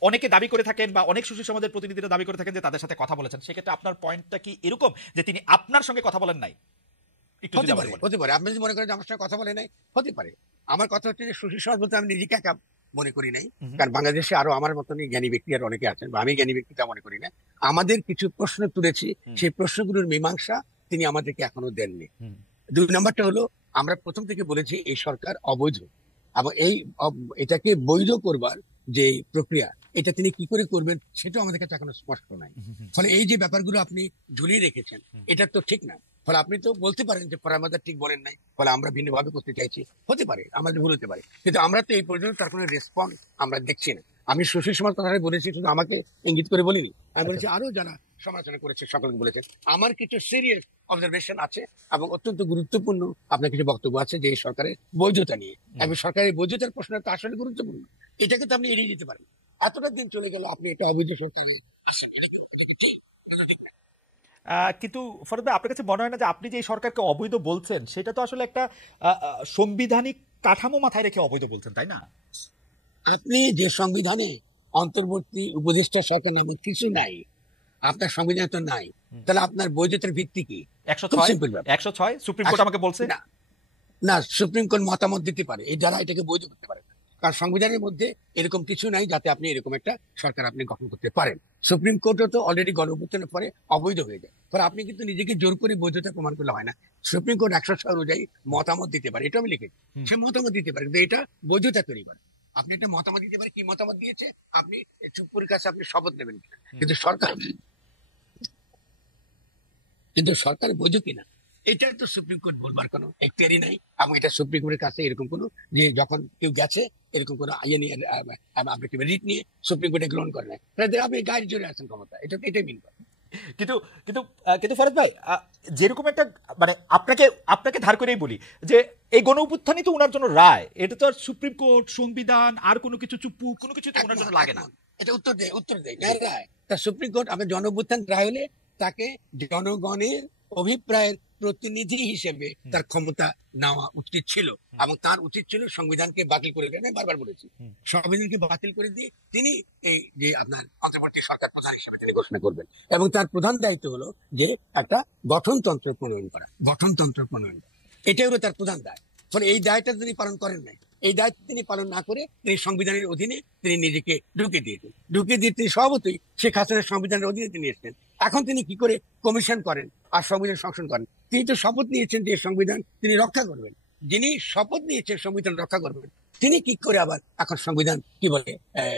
অনেকে দাবি করে থাকেন, বা অনেক সুশীল সমাজের প্রতিনিধিরা দাবি করে থাকেন যে তাদের সাথে কথা বলেছেন। সেক্ষেত্রে আপনার পয়েন্টটা কি এরকম যে তিনি আপনার সঙ্গে কথা বলেন নাই? একটু যদি হতে আবার পারে, বলেন। হতে পারে। আপনি যদি মনে করেন যে আমার সঙ্গে কথা বলে নাই, হতে পারে। আমার কথা হচ্ছে যে সুশীল সমাজ বলতে আমি নিজেকে একা মনে করি নাই। হুম, কারণ বাংলাদেশে আরো আমার মতনই জ্ঞানী ব্যক্তি আর অনেকে আছেন, বা আমি জ্ঞানী ব্যক্তি তা মনে করি না। আমাদের কিছু প্রশ্ন তুলেছি, হুম, সেই প্রশ্নগুলোর মীমাংসা তিনি আমাদেরকে এখনো দেননি। হুম, 2 নাম্বারটা হলো, আমরা প্রথম থেকে বলেছি এই সরকার অবৈধ, এবং এটাকে বৈধ করবার যে প্রক্রিয়া, এটা তিনি কি করে করবেন সেটাও আমাদের কাছে এখনো স্পষ্ট নাই। হুম, হুম, ফলে এই যে ব্যাপারগুলো আপনি ঝুলিয়ে রেখেছেন, হুম। এটা তো ঠিক না। ফলে আপনি তো বলতে পারেন যে ফরামাদা ঠিক বলেন নাই, ফলে আমরা ভিন্নভাবে করতে চাইছি, হতে পারে, আমাদের ভুল হতে পারে। কিন্তু আমরা তো এই পর্যন্ত তার কোনো রেসপন্স আমরা দেখছি না। আমি সুশীল সমাজ কথাটা বলেছি, শুধু আমাকে ইঙ্গিত করে বলিনি, আমি আচ্ছা। বলেছি আরো যারা সমালোচনা করেছে সকলকে বলেছেন। আমার কিছু সিরিয়াস অবজারভেশন আছে এবং অত্যন্ত গুরুত্বপূর্ণ আপনার কিছু বক্তব্য আছে যে এই সরকারের বৈধতা নিয়ে, এবং সরকারের বৈধতার প্রশ্ন তো আসলে গুরুত্বপূর্ণ। এটাকে তো আপনি এড়িয়ে যেতে পারেন। এতটা দিন চলে গেল, আপনি এটা অবৈধ সরকারে আছেন। কিন্তু ফরদ ভাই, আপনার কাছে মনে হয় না যে আপনি যে এই সরকারকে অবৈধ বলছেন সেটা তো আসলে একটা সাংবিধানিক কাঠামো মাথায় রেখে অবৈধ বলছেন, তাই না? আপনি যে সংবিধানে অন্তর্বর্তী উপদেষ্টা সরকার নামে কিছু নাই, আপনার সংবিধানে তো নাই, তাহলে আপনার বৈধতার ভিত্তি কি? একশো খুব ছয় সিম্পল ব্যাপার। 106 সুপ্রিম কোর্ট আমাকে বলছে। না, না, সুপ্রিম কোর্ট মতামত দিতে পারে, এই দ্বারা এটাকে বৈধ করতে পারে না। কারণ সংবিধানের মধ্যে এরকম কিছু নাই যাতে আপনি এরকম একটা সরকার আপনি গঠন করতে পারেন। সুপ্রিম কোর্টও তো অলরেডি গণঅভ্যুত্থানের পরে অবৈধ হয়ে যায়, ফলে আপনি কিন্তু নিজেকে জোর করে বৈধতা প্রমাণ করলে হয় না। সুপ্রিম কোর্ট 106 অনুযায়ী মতামত দিতে পারে, এটা আমি লিখেছি। হুম। সে মতামত দিতে পারে, কিন্তু এটা বৈধতা তৈরি করে। আপনি একটা মতামত দিতে পারে, কি মতামত দিয়েছে, আপনি চুপুর কাছে আপনি শপথ নেবেন কিনা। কিন্তু সরকার বৈধ কিনা এটা তো সুপ্রিম কোর্ট বলবার কোনো এখতিয়ারই নাই। এবং এটা সুপ্রিম কোর্টের কাছে এরকম কোনো, যে যখন কেউ গেছে এরকম কোনো আইন নিয়ে আপনি রিট নিয়ে সুপ্রিম কোর্টে গ্রহণ করে নাই, তাহলে আপনি গাড়ি জোরে আছেন ক্ষমতা, এটাই মিন করে। কিন্তু কিন্তু কিন্তু ফরাদ ভাই, যেরকম একটা মানে আপনাকে আপনাকে ধার করেই বলি যে এই গণ অভ্যুত্থানই তো ওনার জন্য রায়, এটা তো আর সুপ্রিম কোর্ট, সংবিধান আর কোনো কিছু চুপ্পু কোনো কিছু তো ওনার জন্য লাগে না। এটা উত্তর দেয় না রায়। তা সুপ্রিম কোর্ট আপনার জন অভ্যুত্থান রায় হলে তাকে জনগণের অভিপ্রায়ের প্রতিনিধি হিসেবে তার ক্ষমতা নেওয়া উচিত ছিল, এবং তার উচিত ছিল সংবিধানকে বাতিল করে দেন। আমি বারবার বলেছি, সংবিধানকে বাতিল করে দিয়ে তিনি এই যে আপনার অন্তর্বর্তী সরকার প্রধান হিসেবে তিনি ঘোষণা করবেন, এবং তার প্রধান দায়িত্ব হলো যে একটা গঠনতন্ত্র প্রণয়ন করা। এটাই হলো তার প্রধান দায়। ফলে এই দায়টা তিনি পালন করেন নাই। এই দায়িত্ব তিনি পালন না করে তিনি সংবিধানের অধীনে তিনি নিজেকে ঢুকে দিয়ে তিনি স্বভাবতই শেখ হাসিনার সংবিধানের অধীনে তিনি এসেছেন। এখন তিনি কি করে কমিশন করেন আর সংবিধান সংশোধন করেন? তিনি তো শপথ নিয়েছেন যে সংবিধান তিনি রক্ষা করবেন। যিনি শপথ নিয়েছেন সংবিধান রক্ষা করবেন, তিনি কি করে আবার এখন সংবিধান কি বলে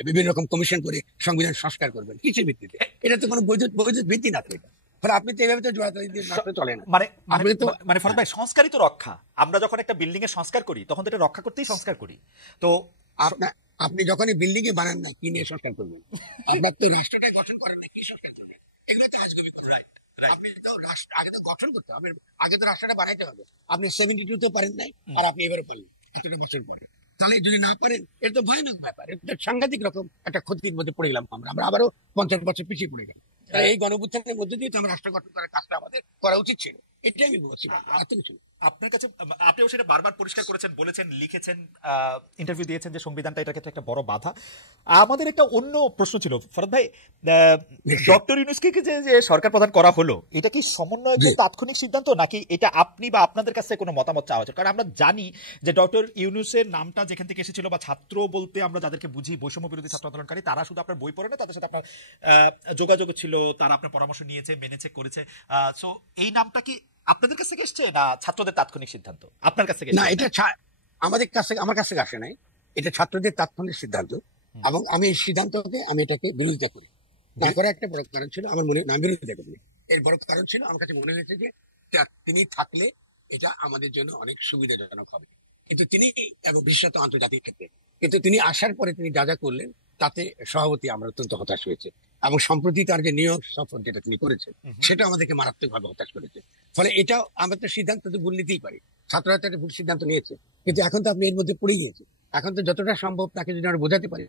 বিভিন্ন রকম কমিশন করে সংবিধান সংস্কার করবেন কিসের ভিত্তিতে? এটা তো কোনো বৈধ ভিত্তি না তো এটা। ফলে আপনি তো এভাবে তো জোড়াতালি দিয়ে রাখতে চলে না। মানে আপনি তো মানে ফরাদ ভাই, সংস্কারই তো রক্ষা। আমরা যখন একটা বিল্ডিং এর সংস্কার করি তখন তো এটা রক্ষা করতেই সংস্কার করি। তো আপনার আপনি যখনই বিল্ডিং এ বানান না, কি নিয়ে সংস্কার করবেন? আপনার তো রাষ্ট্রটা গঠন করেন না, কি সংস্কার করবেন? এগুলো তো আজগুবি কোনো রায়। আপনি তো রাষ্ট্র আগে তো গঠন করতে হবে, আগে তো রাষ্ট্রটা বানাইতে হবে। আপনি 72 তো পারেন নাই, আর আপনি এবারে পারলেন এতটা বছর পরে। তাহলে যদি না পারেন, এটা তো ভয়ানক ব্যাপার, এটা সাংঘাতিক রকম একটা ক্ষতির মধ্যে পড়ে গেলাম আমরা আমরা আবারও 50 বছর পিছিয়ে পড়ে গেলাম। তাই এই গণঅভ্যুত্থানের মধ্যে দিয়ে তো আমরা রাষ্ট্র গঠন করার কাজটা আমাদের করা উচিত ছিল। এটাই আমি বলছি, এত কিছু না। আপনার কাছে আপনিও সেটা বারবার পরিষ্কার করেছেন, বলেছেন, লিখেছেন, ইন্টারভিউ দিয়েছেন যে সংবিধানটা এটার ক্ষেত্রে একটা বড় বাধা। আমাদের একটা অন্য প্রশ্ন ছিল ফরাদ ভাই, ডক্টর ইউনূসকে যে যে সরকার প্রধান করা হলো, এটা কি সমন্বয়কের তাৎক্ষণিক সিদ্ধান্ত, নাকি এটা আপনি বা আপনাদের কাছে কোনো মতামত চাওয়া হয়েছে? কারণ আমরা জানি যে ডক্টর ইউনূসের নামটা যেখান থেকে এসেছিল, বা ছাত্র বলতে আমরা যাদেরকে বুঝি বৈষম্য বিরোধী ছাত্র আন্দোলনকারী, তারা শুধু আপনার বই পড়ে না, তাদের সাথে আপনার যোগাযোগ ছিল, তারা আপনার পরামর্শ নিয়েছে, মেনেছে, করেছে। সো এই নামটা কি আপনাদের কাছ থেকে এসছে, না ছাত্রদের তাৎক্ষণিক সিদ্ধান্ত আপনার কাছ থেকে? না, এটা আমার কাছ থেকে আসে নাই, এটা ছাত্রদের তাৎক্ষণিক সিদ্ধান্ত। এবং আমি এই সিদ্ধান্তকে আমি এটাকে বিরোধিতা করি। না করার একটা বড় কারণ ছিল আমার মনে, না বিরোধিতা করি, এর বড় কারণ ছিল আমার কাছে মনে হয়েছে যে তিনি থাকলে এটা আমাদের জন্য অনেক সুবিধাজনক হবে। কিন্তু তিনি, এবং বিশেষত আন্তর্জাতিক ক্ষেত্রে, কিন্তু তিনি আসার পরে তিনি যা যা করলেন তাতে সভাপতি আমরা অত্যন্ত হতাশ হয়েছে। এবং সম্প্রতি তার যে নিয়োগ সফর যেটা তিনি করেছেন, সেটা আমাদেরকে মারাত্মকভাবে হতাশ করেছে। ফলে এটা আমরা তো সিদ্ধান্ত তো ভুল নিতেই পারি, ছাত্ররা তো একটা ভুল সিদ্ধান্ত নিয়েছে, কিন্তু এখন তো আপনি এর মধ্যে পড়ে গিয়েছে। এখন তো যতটা সম্ভব তাকে যদি আমরা বোঝাতে পারি,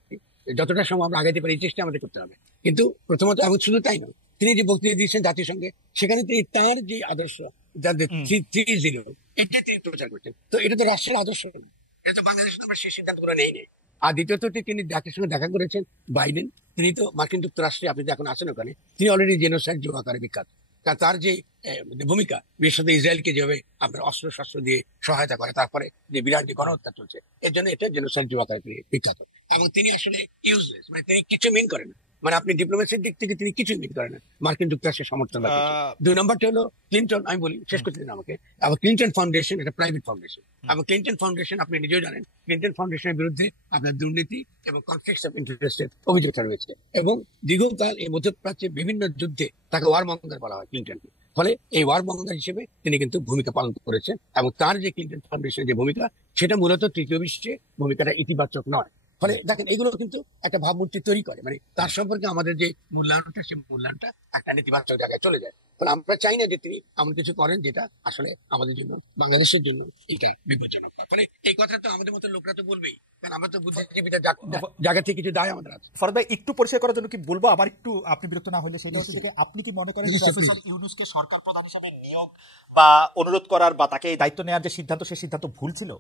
যতটা সম্ভব আমরা আগাইতে পারি, এই চেষ্টা আমাদের করতে হবে। কিন্তু প্রথমত, এবং শুধু তাই নয়, তিনি যে বক্তৃতা দিয়েছেন জাতিসংঘে, সেখানে তিনি তার যে আদর্শ, যাদের 3-0, এটা তিনি প্রচার করছেন। তো এটা তো রাষ্ট্রের আদর্শ না, এটা তো বাংলাদেশের আমরা সেই সিদ্ধান্ত করে নেই। আর দ্বিতীয়ত, তিনি জাতির সঙ্গে দেখা করেছেন বাইডেন, তিনি তো মার্কিন যুক্তরাষ্ট্রে, আপনি তো এখন আছেন ওখানে, তিনি অলরেডি জেনোসাইড যে আকারে বিখ্যাত। তার যে ভূমিকা, বিশেষ করে ইসরায়েলকে যেভাবে আপনার অস্ত্র শস্ত্র দিয়ে সহায়তা করে, তারপরে যে বিরাট যে গণহত্যা চলছে, এর জন্য এটা জেনোসাইড আকারে বিখ্যাত। এবং তিনি আসলে ইউজলেস, মানে তিনি কিছু মিন করেন না, মানে আপনি ডিপ্লোমেসির দিক থেকে তিনি কিছুই মিন করেন না মার্কিন যুক্তরাষ্ট্রের সমর্থন বা কিছু। দুই নম্বরটি হলো ক্লিন্টন, আমি বলি শেষ করতে দিন আমাকে। আবার ক্লিন্টন ফাউন্ডেশন এটা প্রাইভেট ফাউন্ডেশন, এবং ক্লিন্টন ফাউন্ডেশন আপনি নিজেও জানেন, ক্লিন্টন ফাউন্ডেশনের বিরুদ্ধে আপনার দুর্নীতি এবং কনফ্লিক্টস অফ ইন্টারেস্টের অভিযোগটা রয়েছে, এবং দীর্ঘকাল এই মধ্যপ্রাচ্যে বিভিন্ন যুদ্ধে তাকে ওয়ার মঙ্গার বলা হয় ক্লিন্টনকে। ফলে এই ওয়ার মঙ্গার হিসেবে তিনি কিন্তু ভূমিকা পালন করেছেন, এবং তার যে ক্লিন্টন ফাউন্ডেশনের যে ভূমিকা, সেটা মূলত তৃতীয় বিশ্বে ভূমিকাটা ইতিবাচক নয়। ফলে দেখেন, এগুলো কিন্তু একটা ভাবমূর্তি তৈরি করে, মানে তার সম্পর্কে আমাদের যে মূল্যায়নটা, সেই মূল্যায়নটা একটা নেতিবাচক জায়গায় চলে যায়। ফলে আমরা চাই না যে তিনি এমন কিছু করেন যেটা আসলে আমাদের জন্য, বাংলাদেশের জন্য এটা বিপজ্জনক। ফলে এই কথা তো আমাদের মতো লোকরা তো বলবেই, কারণ আমরা তো বুদ্ধিজীবীদের জায়গা থেকে কিছু দায় আমাদের আছে। ফরহাদ ভাই, একটু পরিষ্কার করার জন্য কি বলবো, আবার একটু আপনি বিরক্ত না হলে, সেটা হচ্ছে যে আপনি কি মনে করেন প্রফেসর ইউনূসকে সরকার প্রধান হিসেবে নিয়োগ বা অনুরোধ করার বা তাকে এই দায়িত্ব নেওয়ার যে সিদ্ধান্ত, সেই সিদ্ধান্ত ভুল ছিল?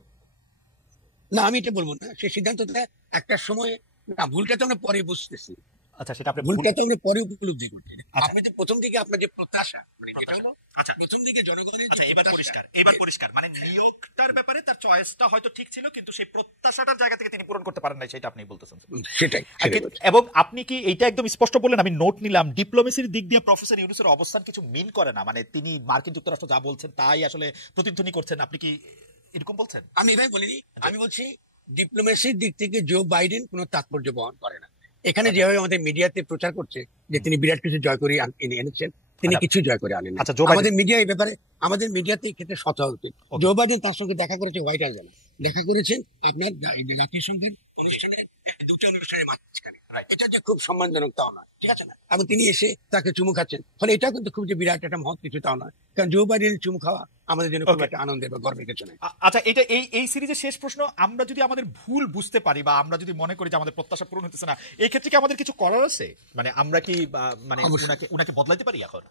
না, আমি এটা বলবো না। সেই সিদ্ধান্তটা একটা সময়, না, ভুলটা তো আমরা পরে বুঝতেছি, আচ্ছা, সেটা আপনি ভুলটা তো আমরা পরে উপলব্ধি করছি। আচ্ছা। আপনি যে প্রথম দিকে আপনার যে প্রত্যাশা, মানে যেটা প্রত্যাশা। হলো আচ্ছা। প্রথম দিকে জনগণের যে আচ্ছা, এবার প্রত্যাশা, পরিষ্কার, এবার পরিষ্কার, মানে নিয়োগটার ব্যাপারে তার চয়েসটা হয়তো ঠিক ছিল, কিন্তু সেই প্রত্যাশাটার জায়গা থেকে তিনি পূরণ করতে পারেন নাই, সেটা আপনি বলতেছেন। সেটাই বলছি। এবং আপনি কি এইটা একদম স্পষ্ট বললেন, আমি নোট নিলাম, ডিপ্লোমেসির দিক দিয়ে প্রফেসর ইউনূসের অবস্থান কিছু মিন করে না, মানে তিনি মার্কিন যুক্তরাষ্ট্র যা বলছেন তাই আসলে প্রতিধ্বনি করছেন, আপনি কি এরকম বলছেন? আমি এটাই বলিনি, আমি বলছি ডিপ্লোমেসির দিক থেকে জো বাইডেন কোনো তাৎপর্য বহন করে না। এখানে যেভাবে আমাদের মিডিয়াতে প্রচার করছে যে তিনি বিরাট কিছু জয় করে এনেছেন, তিনি কিছু জয় করে আনেন। আচ্ছা, জো বাইডেন, আমাদের মিডিয়া এই ব্যাপারে, আমাদের মিডিয়াতে এই ক্ষেত্রে সত হওয়া উচিত। জো বাইডেন তার সঙ্গে দেখা করেছে হোয়াইট হাউস, দেখা করেছেন আপনার জাতিসংঘের অনুষ্ঠানের দুটো অনুষ্ঠানের মাঝখানে। এটা যে খুব সম্মানজনক তাও নয়, ঠিক আছে না? এবং তিনি এসে তাকে চুমু খাচ্ছেন, ফলে এটা কিন্তু খুব যে বিরাট একটা মহৎ কিছু তাও নয়, কারণ জো বাইডেনের চুমু খাওয়া আমাদের জন্য খুব একটা আনন্দের বা গর্বের কিছু নয়। আচ্ছা, এটা এই সিরিজের শেষ প্রশ্ন, আমরা যদি আমাদের ভুল বুঝতে পারি বা আমরা যদি মনে করি যে আমাদের প্রত্যাশা পূরণ হতেছে না, এই ক্ষেত্রে কি আমাদের কিছু করার আছে? মানে আমরা কি মানে উনাকে বদলাইতে পারি এখন?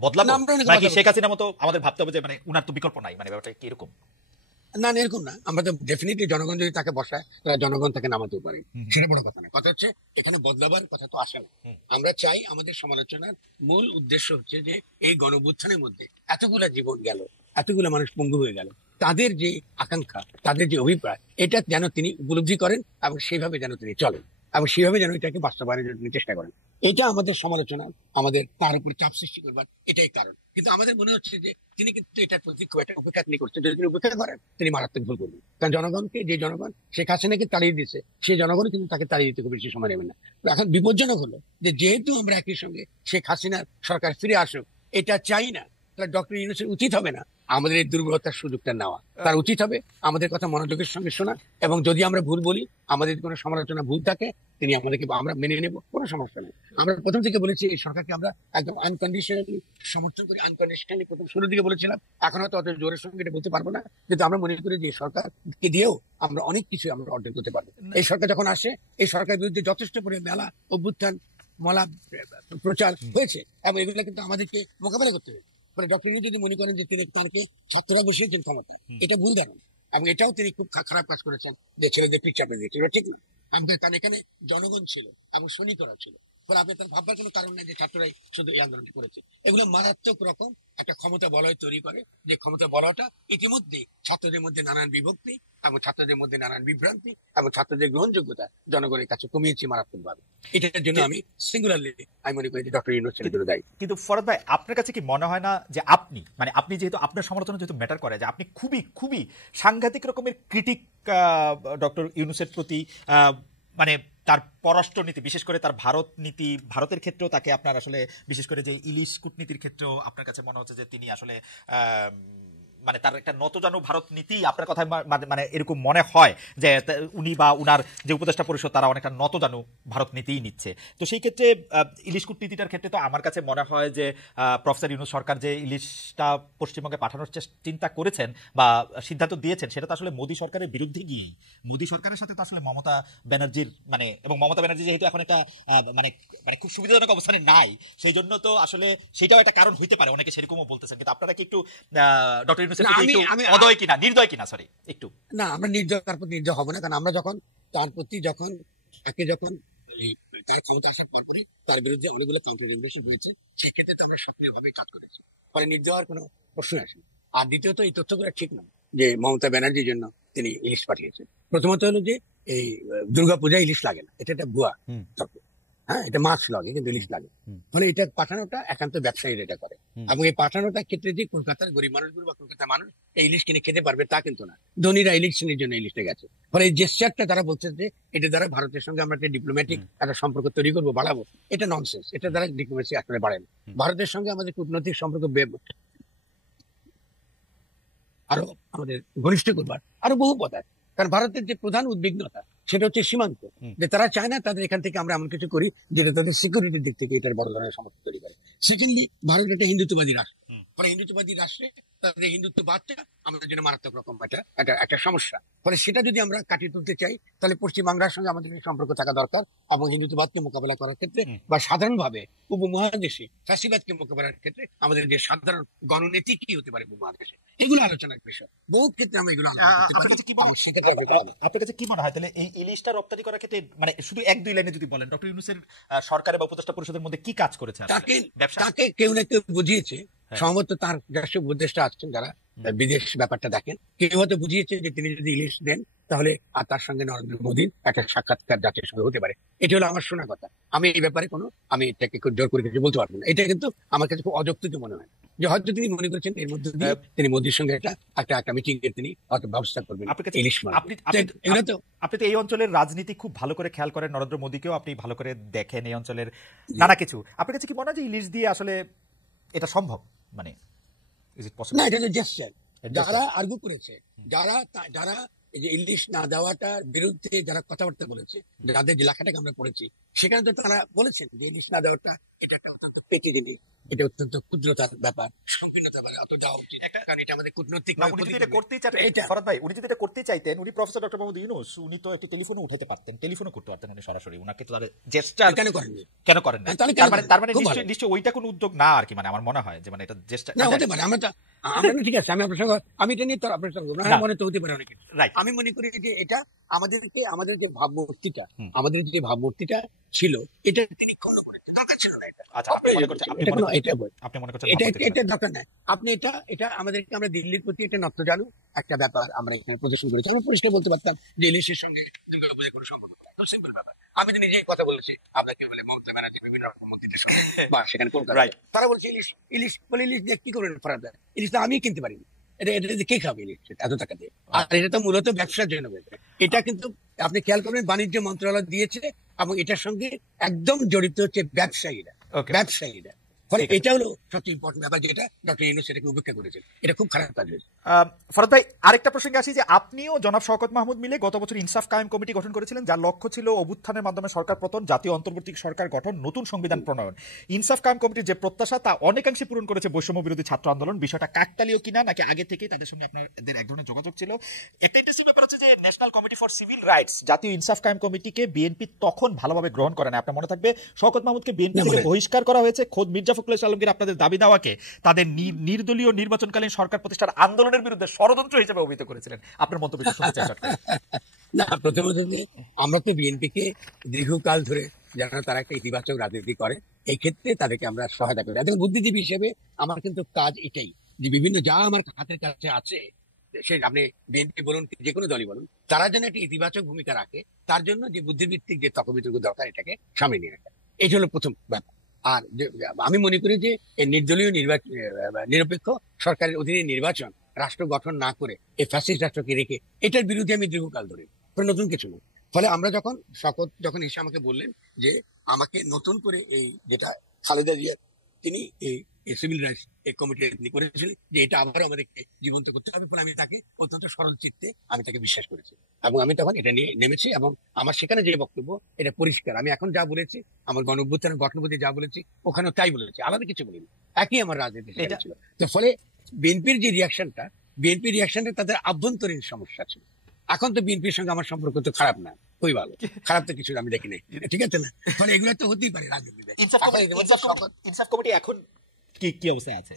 বদলাবো নাকি শেখ হাসিনার মতো আমাদের ভাবতে হবে যে মানে উনার তো বিকল্প নাই? মানে ব্যাপারটা কি এরকম? না, এরকম না। আমরা তো ডেফিনেটলি জনগণ যদি তাকে বসায়, তাহলে জনগণ তাকে নামাতেও পারে, সেটা বড় কথা না। কথা হচ্ছে এখানে বদলাবার কথা তো আসে না। আমরা চাই, আমাদের সমালোচনার মূল উদ্দেশ্য হচ্ছে যে এই গণঅভ্যুত্থানের মধ্যে এতগুলা জীবন গেল, এতগুলো মানুষ পঙ্গু হয়ে গেল, তাদের যে আকাঙ্ক্ষা, তাদের যে অভিপ্রায়, এটা যেন তিনি উপলব্ধি করেন এবং সেইভাবে যেন তিনি চলেন, এবং সেইভাবে যেন এটাকে বাস্তবায়নের জন্য তিনি চেষ্টা করেন। এটা আমাদের সমালোচনা, আমাদের তার উপর চাপ সৃষ্টি করবার এটাই কারণ। কিন্তু আমাদের মনে হচ্ছে যে তিনি কিন্তু এটার প্রতি খুব একটা উপেক্ষা তিনি করছেন। যদি তিনি উপেক্ষা করেন, তিনি মারাত্মক ভুল করবেন। কারণ জনগণকে, যে জনগণ শেখ হাসিনাকে তাড়িয়ে দিচ্ছে, সেই জনগণ কিন্তু তাকে তাড়িয়ে দিতে খুব বেশি সময় নেবেন না। এখন বিপজ্জনক হলো যে যেহেতু আমরা একই সঙ্গে শেখ হাসিনার সরকার ফিরে আসুক এটা চাই না, তাহলে ডক্টর ইউনূসের উচিত হবে না আমাদের এই দুর্বলতার সুযোগটা নেওয়া। তার উচিত হবে আমাদের কথা মনোযোগের সঙ্গে শোনা, এবং যদি আমরা ভুল বলি, আমাদের কোনো সমালোচনা ভুল থাকে, তিনি আমাদেরকে, আমরা মেনে নেব, কোনো সমস্যা নেই। আমরা প্রথম থেকে বলেছি এই সরকারকে আমরা একদম আনকন্ডিশনালি সমর্থন করি, আনকন্ডিশনালি প্রথম শুরুর দিকে বলেছিলাম। এখন হয়তো অত জোরের সঙ্গে এটা বলতে পারবো না, কিন্তু আমরা মনে করি যে সরকারকে দিয়েও আমরা অনেক কিছু আমরা অর্জন করতে পারবো। এই সরকার যখন আসে, এই সরকারের বিরুদ্ধে যথেষ্ট করে মেলা, অভ্যুত্থান, মলা প্রচার হয়েছে, এবং এগুলো কিন্তু আমাদেরকে মোকাবেলা করতে হবে। মানে ডক্টর ইউনূস যদি মনে করেন যে তিনি তাকে ছাত্ররা বেশি ক্ষমতা, এটা ভুল ধারণা, এবং এটাও তিনি খুব খারাপ কাজ করেছেন যে ছেলেদের পিক চাপে দিয়েছিল, ঠিক না? আমাদের, কারণ এখানে জনগণ ছিল এবং সৈনিকরা ছিল, ফলে আপনি তার ভাববার কোনো কারণ নাই যে ছাত্ররাই শুধু এই আন্দোলনটি করেছে। এগুলো মারাত্মক রকম একটা ক্ষমতা বলয় তৈরি করে, যে ক্ষমতা বলয়টা ইতিমধ্যে ছাত্রদের মধ্যে নানান বিভক্তি এবং ছাত্রদের মধ্যে নানান বিভ্রান্তি এবং ছাত্রদের গ্রহণযোগ্যতা জনগণের কাছে কমিয়েছে মারাত্মকভাবে। এটার জন্য আমি সিঙ্গুলারলি আমি মনে করি যে ডক্টর ইউনূস এর জন্য দায়ী। কিন্তু ফরহাদ ভাই, আপনার কাছে কি মনে হয় না যে আপনি যেহেতু আপনার সমালোচনা যেহেতু ম্যাটার করে, যে আপনি খুবই খুবই সাংঘাতিক রকমের ক্রিটিক ডক্টর ইউনূসের প্রতি, মানে তার পররাষ্ট্রনীতি, বিশেষ করে তার ভারত নীতি, ভারতের ক্ষেত্রেও তাকে আপনার আসলে, বিশেষ করে যে ইলিশ কূটনীতির ক্ষেত্রেও আপনার কাছে মনে হচ্ছে যে তিনি আসলে মানে তার একটা নতজানু ভারত নীতি আপনার কথায় মানে এরকম মনে হয় যে উনি বা উনার যে উপদেষ্টা পরিষদ তারা অনেকটা নতজানু ভারত নীতিই নিচ্ছে। তো সেই ক্ষেত্রে ইলিশ কূটনীতিটার ক্ষেত্রে তো আমার কাছে মনে হয় যে প্রফেসর ইউনূস সরকার যে ইলিশটা পশ্চিমবঙ্গে পাঠানোর চিন্তা করেছেন বা সিদ্ধান্ত দিয়েছেন, সেটা তো আসলে মোদী সরকারের বিরুদ্ধে গিয়ে, মোদী সরকারের সাথে তো আসলে মমতা ব্যানার্জির, মানে এবং মমতা ব্যানার্জি যেহেতু এখন একটা মানে মানে খুব সুবিধাজনক অবস্থানে নাই, সেই জন্য তো আসলে সেটাও একটা কারণ হইতে পারে, অনেকে সেরকমও বলতেছেন। কিন্তু আপনারা কি একটু ডক্টর ইউনূস নির্দয় কিনা, সরি একটু? না, আমরা নির্দয়, তার প্রতি নির্দয় হবো না, কারণ আমরা যখন তার প্রতি, যখন তাকে যখন এই তার ক্ষমতা আসার পরপরই তার বিরুদ্ধে অনেকগুলো কাউন্টার ইনভেস্টিগেশন হয়েছে, সেক্ষেত্রে তো আমরা সক্রিয়ভাবে কাজ করেছি, পরে নির্দয় হওয়ার কোনো প্রশ্ন আসেনি। আর দ্বিতীয়ত এই তথ্যগুলো ঠিক নয় যে মমতা ব্যানার্জির জন্য তিনি ইলিশ পাঠিয়েছেন। প্রথমত হলো যে এই দুর্গাপূজায় ইলিশ লাগে না, এটা একটা ভুয়া হুম। তর্ক। হ্যাঁ, এটা মাছ লাগে কিন্তু ইলিশ লাগে। হুম। মানে এটা পাঠানোটা একান্ত ব্যবসায়ীরা এটা করে, এবং এই পাঠানোটার ক্ষেত্রে যে কলকাতার গরিব মানুষগুলো বা কলকাতার মানুষ এই ইলিশ কিনে খেতে পারবে তা কিন্তু না, ধনীরা ইলেকশনের জন্য ইলিশটা গেছে। ফলে এই জেস্টারটা তারা বলছে যে এটা দ্বারা ভারতের সঙ্গে আমরা একটা ডিপ্লোম্যাটিক একটা সম্পর্ক তৈরি করবো, বাড়াবো, এটা ননসেন্স। এটা দ্বারা ডিপ্লোমেসি আসলে বাড়ে না। ভারতের সঙ্গে আমাদের কূটনৈতিক সম্পর্ক আরো আমাদের ঘনিষ্ঠ করবার আরো বহু পথ আছে। কারণ ভারতের যে প্রধান উদ্বিগ্নতা সেটা হচ্ছে সীমান্ত, যে তারা চায় না তাদের এখান থেকে আমরা এমন কিছু করি যেটা তাদের সিকিউরিটির দিক থেকে এটার বড় ধরনের সমস্যা তৈরি করে। সেকেন্ডলি, ভারত একটা হিন্দুত্ববাদী রাষ্ট্র, ফলে হিন্দুত্ববাদী রাষ্ট্রে তাদের হিন্দুত্ববাদটা আমাদের জন্য মারাত্মক রকম একটা সমস্যা। ফলে সেটা যদি আমরা কাটিয়ে তুলতে চাই তাহলে পশ্চিমবাংলার সঙ্গে আমাদের সম্পর্ক থাকা দরকার, এবং হিন্দুত্ববাদকে মোকাবেলা করার ক্ষেত্রে বা সাধারণভাবে উপমহাদেশে ফ্যাসিবাদকে মোকাবেলার ক্ষেত্রে আমাদের যে সাধারণ গণনীতি কি হতে পারে উপমহাদেশে, এগুলো আলোচনার বিষয়। বহু ক্ষেত্রে আমরা এগুলো আলোচনা করতে আপনার পারি, কাছে কি মনে এবং সেক্ষেত্রে আমরা করতে পারি। আপনার কাছে কি মনে হয় তাহলে এই ইলিশটা রপ্তানি করার ক্ষেত্রে মানে শুধু এক দুই লাইনে যদি বলেন ডক্টর ইউনূসের সরকারের বা উপদেষ্টা পরিষদের মধ্যে কি কাজ করেছে আসলে? তাকে ব্যবসা তাকে কেউ না কেউ বুঝিয়েছে, হ্যাঁ। সম্ভবত তার রাষ্ট্রীয় উপদেষ্টা আছেন যারা বিদেশ ব্যাপারটা দেখেন, কেউ হয়তো বুঝিয়েছে যে তিনি যদি ইলিশ দেন তাহলে আর তার সঙ্গে নরেন্দ্র মোদীর একটা সাক্ষাৎকার জাতির সঙ্গে হতে পারে। এটা হলো আমার শোনা কথা। আমি এই ব্যাপারে আমি এটাকে খুব জোর করে কিছু বলতে পারবো না। এটা কিন্তু আমার কাছে খুব অযৌক্তিক মনে হয় যে হয়তো তিনি মনে করছেন এর মধ্যে দিয়ে তিনি মোদীর সঙ্গে একটা মিটিং এর তিনি হয়তো ব্যবস্থা করবেন আপনার কাছে ইলিশ মাছ। এগুলো তো আপনি তো এই অঞ্চলের রাজনীতি খুব ভালো করে খেয়াল করেন, নরেন্দ্র মোদীকেও আপনি ভালো করে দেখেন, এই অঞ্চলের নানা কিছু। আপনার কাছে কি মনে হয় যে ইলিশ দিয়ে আসলে এটা সম্ভব? মানে ইজ ইট পসিবল? না, এটা তো জেস্টার। যারা আর্গু করেছে, যারা এই যে ইলিশ না দেওয়াটার বিরুদ্ধে যারা কথাবার্তা বলেছে, যাদের যে লেখাটাকে আমরা পড়েছি, সেখানে তো তারা বলেছেন যে ইলিশ না দেওয়াটা এটা একটা অত্যন্ত পেটি জিনিস, এটা অত্যন্ত ক্ষুদ্রতার ব্যাপার, সংকীর্ণতার ব্যাপার, অত যাওয়া উচিত, কারণ এটা আমাদের কূটনৈতিক উনি যদি এটা করতেই চাইতেন, ফরাদ ভাই, উনি যদি এটা করতেই চাইতেন, উনি প্রফেসর ডক্টর মোহাম্মদ ইউনূস, উনি তো একটি টেলিফোনও উঠাতে পারতেন, টেলিফোনও করতে পারতেন উনি সরাসরি। উনাকে তো জেস্টার কেন করেননি? কেন করেন না? তার মানে নিশ্চয়ই ওইটা কোনো উদ্যোগ না আর কি, মানে আমার মনে হয় যে মানে এটা জেস্টার না হতে পারে। আমরা ঠিক আছে, আমি আপনার সঙ্গে আমি এটা নিয়ে তো আপনার সঙ্গে মনে তো হতে পারে অনেক কিছু। আমি মনে করি যে এটা আমাদের যে ভাবমূর্তিটা ছিল এটা তিনি ফলো করেছেন, দরকার ছিল না এটা। আচ্ছা, আপনি মনে করছেন এটা দরকার নাই। আপনি এটা আমাদেরকে, আমরা দিল্লির প্রতি একটা নত জানু একটা ব্যাপার আমরা এখানে প্রদর্শন করেছি। আমরা পরিষ্কার বলতে পারতাম যে ইলিশের সঙ্গে দুর্গাপূজার কোনো সম্পর্ক নেই, খুব সিম্পল ব্যাপার। আমি তো নিজেই কথা বলেছি, আপনাকে বলে মমতা ব্যানার্জি বিভিন্ন রকম মন্ত্রীদের সঙ্গে বা সেখানে কলকাতায়, তারা বলছে ইলিশ বলে ইলিশ দিয়ে কি করবেন ফরাদ? ইলিশ তো আমি কিনতে পারিনি, এটা কে খাবে ইলিশ এত টাকা দিয়ে? আর এটা তো মূলত ব্যবসার জন্য হয়েছে। এটা কিন্তু আপনি খেয়াল করবেন বাণিজ্য মন্ত্রণালয় দিয়েছে, এবং এটার সঙ্গে একদম জড়িত হচ্ছে ব্যবসায়ীরা। ফলে এটা হলো সবচেয়ে ইম্পর্টেন্ট ব্যাপার, যেটা ডক্টর ইউনূস এটাকে উপেক্ষা করেছেন। এটা খুব খারাপ কাজ হয়েছে। ফরাদ ভাই, আরেকটা প্রসঙ্গে আসি যে আপনিও জনাব শওকত মাহমুদ মিলে গত বছর ইনসাফ কায়েম কমিটি গঠন করেছিলেন, যার লক্ষ্য ছিল অভ্যুত্থানের মাধ্যমে সরকার পতন, জাতীয় অন্তর্বর্তী সরকার গঠন, নতুন সংবিধান প্রণয়ন। ইনসাফ কায়েম কমিটির যে প্রত্যাশা তা অনেকাংশে পূরণ করেছে বৈষম্য বিরোধী ছাত্র আন্দোলন। বিষয়টা কাকতালীয় কিনা নাকি আগে থেকেই তাদের সঙ্গে আপনাদের এক ধরনের যোগাযোগ ছিল? একটা ইন্টারেস্টিং ব্যাপার হচ্ছে যে national committee for civil rights, জাতীয় ইনসাফ কায়েম কমিটিকে বিএনপি তখন ভালোভাবে গ্রহণ করে না। আপনার মনে থাকবে শওকত মাহমুদকে বিএনপি থেকে বহিষ্কার করা হয়েছে। খোদ মির্জা ফখরুল আলমগীর আপনাদের দাবি দাওয়াকে তাদের নির্দলীয় নির্বাচনকালীন সরকার প্রতিষ্ঠার আন্দোলনের বিরুদ্ধে ষড়যন্ত্র হিসেবে অভিহিত করেছিলেন। আপনার মন্তব্য শুনতে চাই। না, প্রথমত আমরা তো বিএনপিকে দীর্ঘকাল ধরে যেন তারা একটা ইতিবাচক রাজনীতি করে, এই ক্ষেত্রে তাদেরকে আমরা সহায়তা করি। তাদের বুদ্ধিজীবী হিসেবে আমার কিন্তু কাজ এটাই, যে বিভিন্ন যা আমার হাতের কাছে আছে, সে আপনি বিএনপি বলুন, যে কোনো দলই বলুন, তারা যেন একটা ইতিবাচক ভূমিকা রাখে, তার জন্য যে বুদ্ধিভিত্তিক যে তর্ক-বিতর্ক দরকার, এটাকে সামনে নিয়ে রাখা, এই হলো প্রথম ব্যাপার। আর আমি মনে করি যে নির্দলীয় নিরপেক্ষ সরকারের অধীনে নির্বাচন রাষ্ট্র গঠন না করে এই ফ্যাসিস্ট রাষ্ট্রকে রেখে, এটার বিরুদ্ধে আমি দীর্ঘকাল ধরে, নতুন কিছু নয়। ফলে আমরা যখন এসে আমাকে বললেন যে আমাকে নতুন করে এই যেটা খালেদা জিয়া তিনি এই সিভিল রাইটস এই কমিটি তিনি করেছিলেন যে এটা আবারও আমাদেরকে জীবন্ত করতে হবে, ফলে আমি তাকে অত্যন্ত সরল চিত্তে আমি তাকে বিশ্বাস করেছি, এবং আমি তখন এটা নিয়ে নেমেছি। এবং আমার সেখানে যে বক্তব্য এটা পরিষ্কার, আমি এখন যা বলেছি আমার গণঅভ্যুত্থানের গঠনপতি যা বলেছি ওখানেও তাই বলেছি, আলাদা কিছু বলিনি, একই আমার রাজনীতি ছিল। তো ফলে বিএনপির রিয়াকশনটা তাদের আভ্যন্তরীণ সমস্যা ছিল। এখন তো বিএনপির সঙ্গে আমার সম্পর্ক তো খারাপ না, খুবই ভালো, খারাপ তো কিছু আমি দেখি নাই, ঠিক আছে না? ফলে এগুলো তো হতেই পারে রাজনীতিতে। ইনসাফ কমিটি এখন কি অবস্থায় আছে?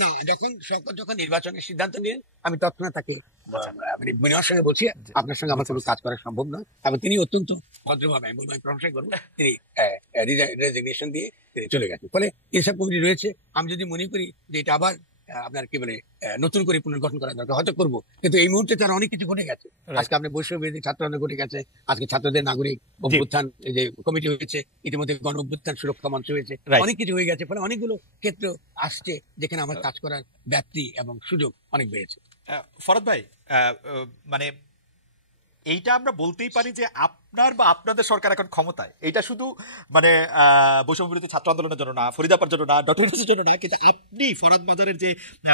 না, যখন সরকার যখন নির্বাচনের সিদ্ধান্ত নিলেন, আমি তৎক্ষণাৎ তাকে আচ্ছা, মানে বিনয়ের সঙ্গে বলছি, জি, আপনার সঙ্গে আমার বুঝতে কোনো পারছি। কাজ করা সম্ভব নয়। এবং তিনি অত্যন্ত ভদ্রভাবে, আমি বলবো, আমি প্রশংসা করবো, তিনি রেজিগনেশন দিয়ে তিনি চলে গেছেন। ফলে এইসব কমিটি রয়েছে। আমি যদি মনে করি যে এটা আবার আপনার কি বলে নতুন করে পুনর্গঠন করা দরকার, হয়তো করবো। কিন্তু এই মুহূর্তে তার অনেক কিছু ঘটে গেছে। রাইট। আজকে আপনার বৈষম্য বিরোধী ছাত্র আন্দোলন ঘটে গেছে, আজকে ছাত্রদের নাগরিক জি, অভ্যুত্থান এই যে কমিটি হয়েছে, ইতিমধ্যে গণ অভ্যুত্থান সুরক্ষা মঞ্চ হয়েছে, রাইট। অনেক কিছু হয়ে গেছে। ফলে অনেকগুলো ক্ষেত্র আসছে যেখানে আমার কাজ করার ব্যাপ্তি এবং সুযোগ অনেক বেড়েছে। ফরহাদ ভাই, মানে এইটা আমরা বলতেই পারি যে আপনার বা আপনাদের সরকার এখন ক্ষমতায়, এটা শুধু মানে বৈষম্য বিরোধী ছাত্র আন্দোলনের জন্য না, ফরিদাপার জন্য না, ডক্টর ইউনূসের জন্য না, কিন্তু আপনি ফরহাদ মাজারের যে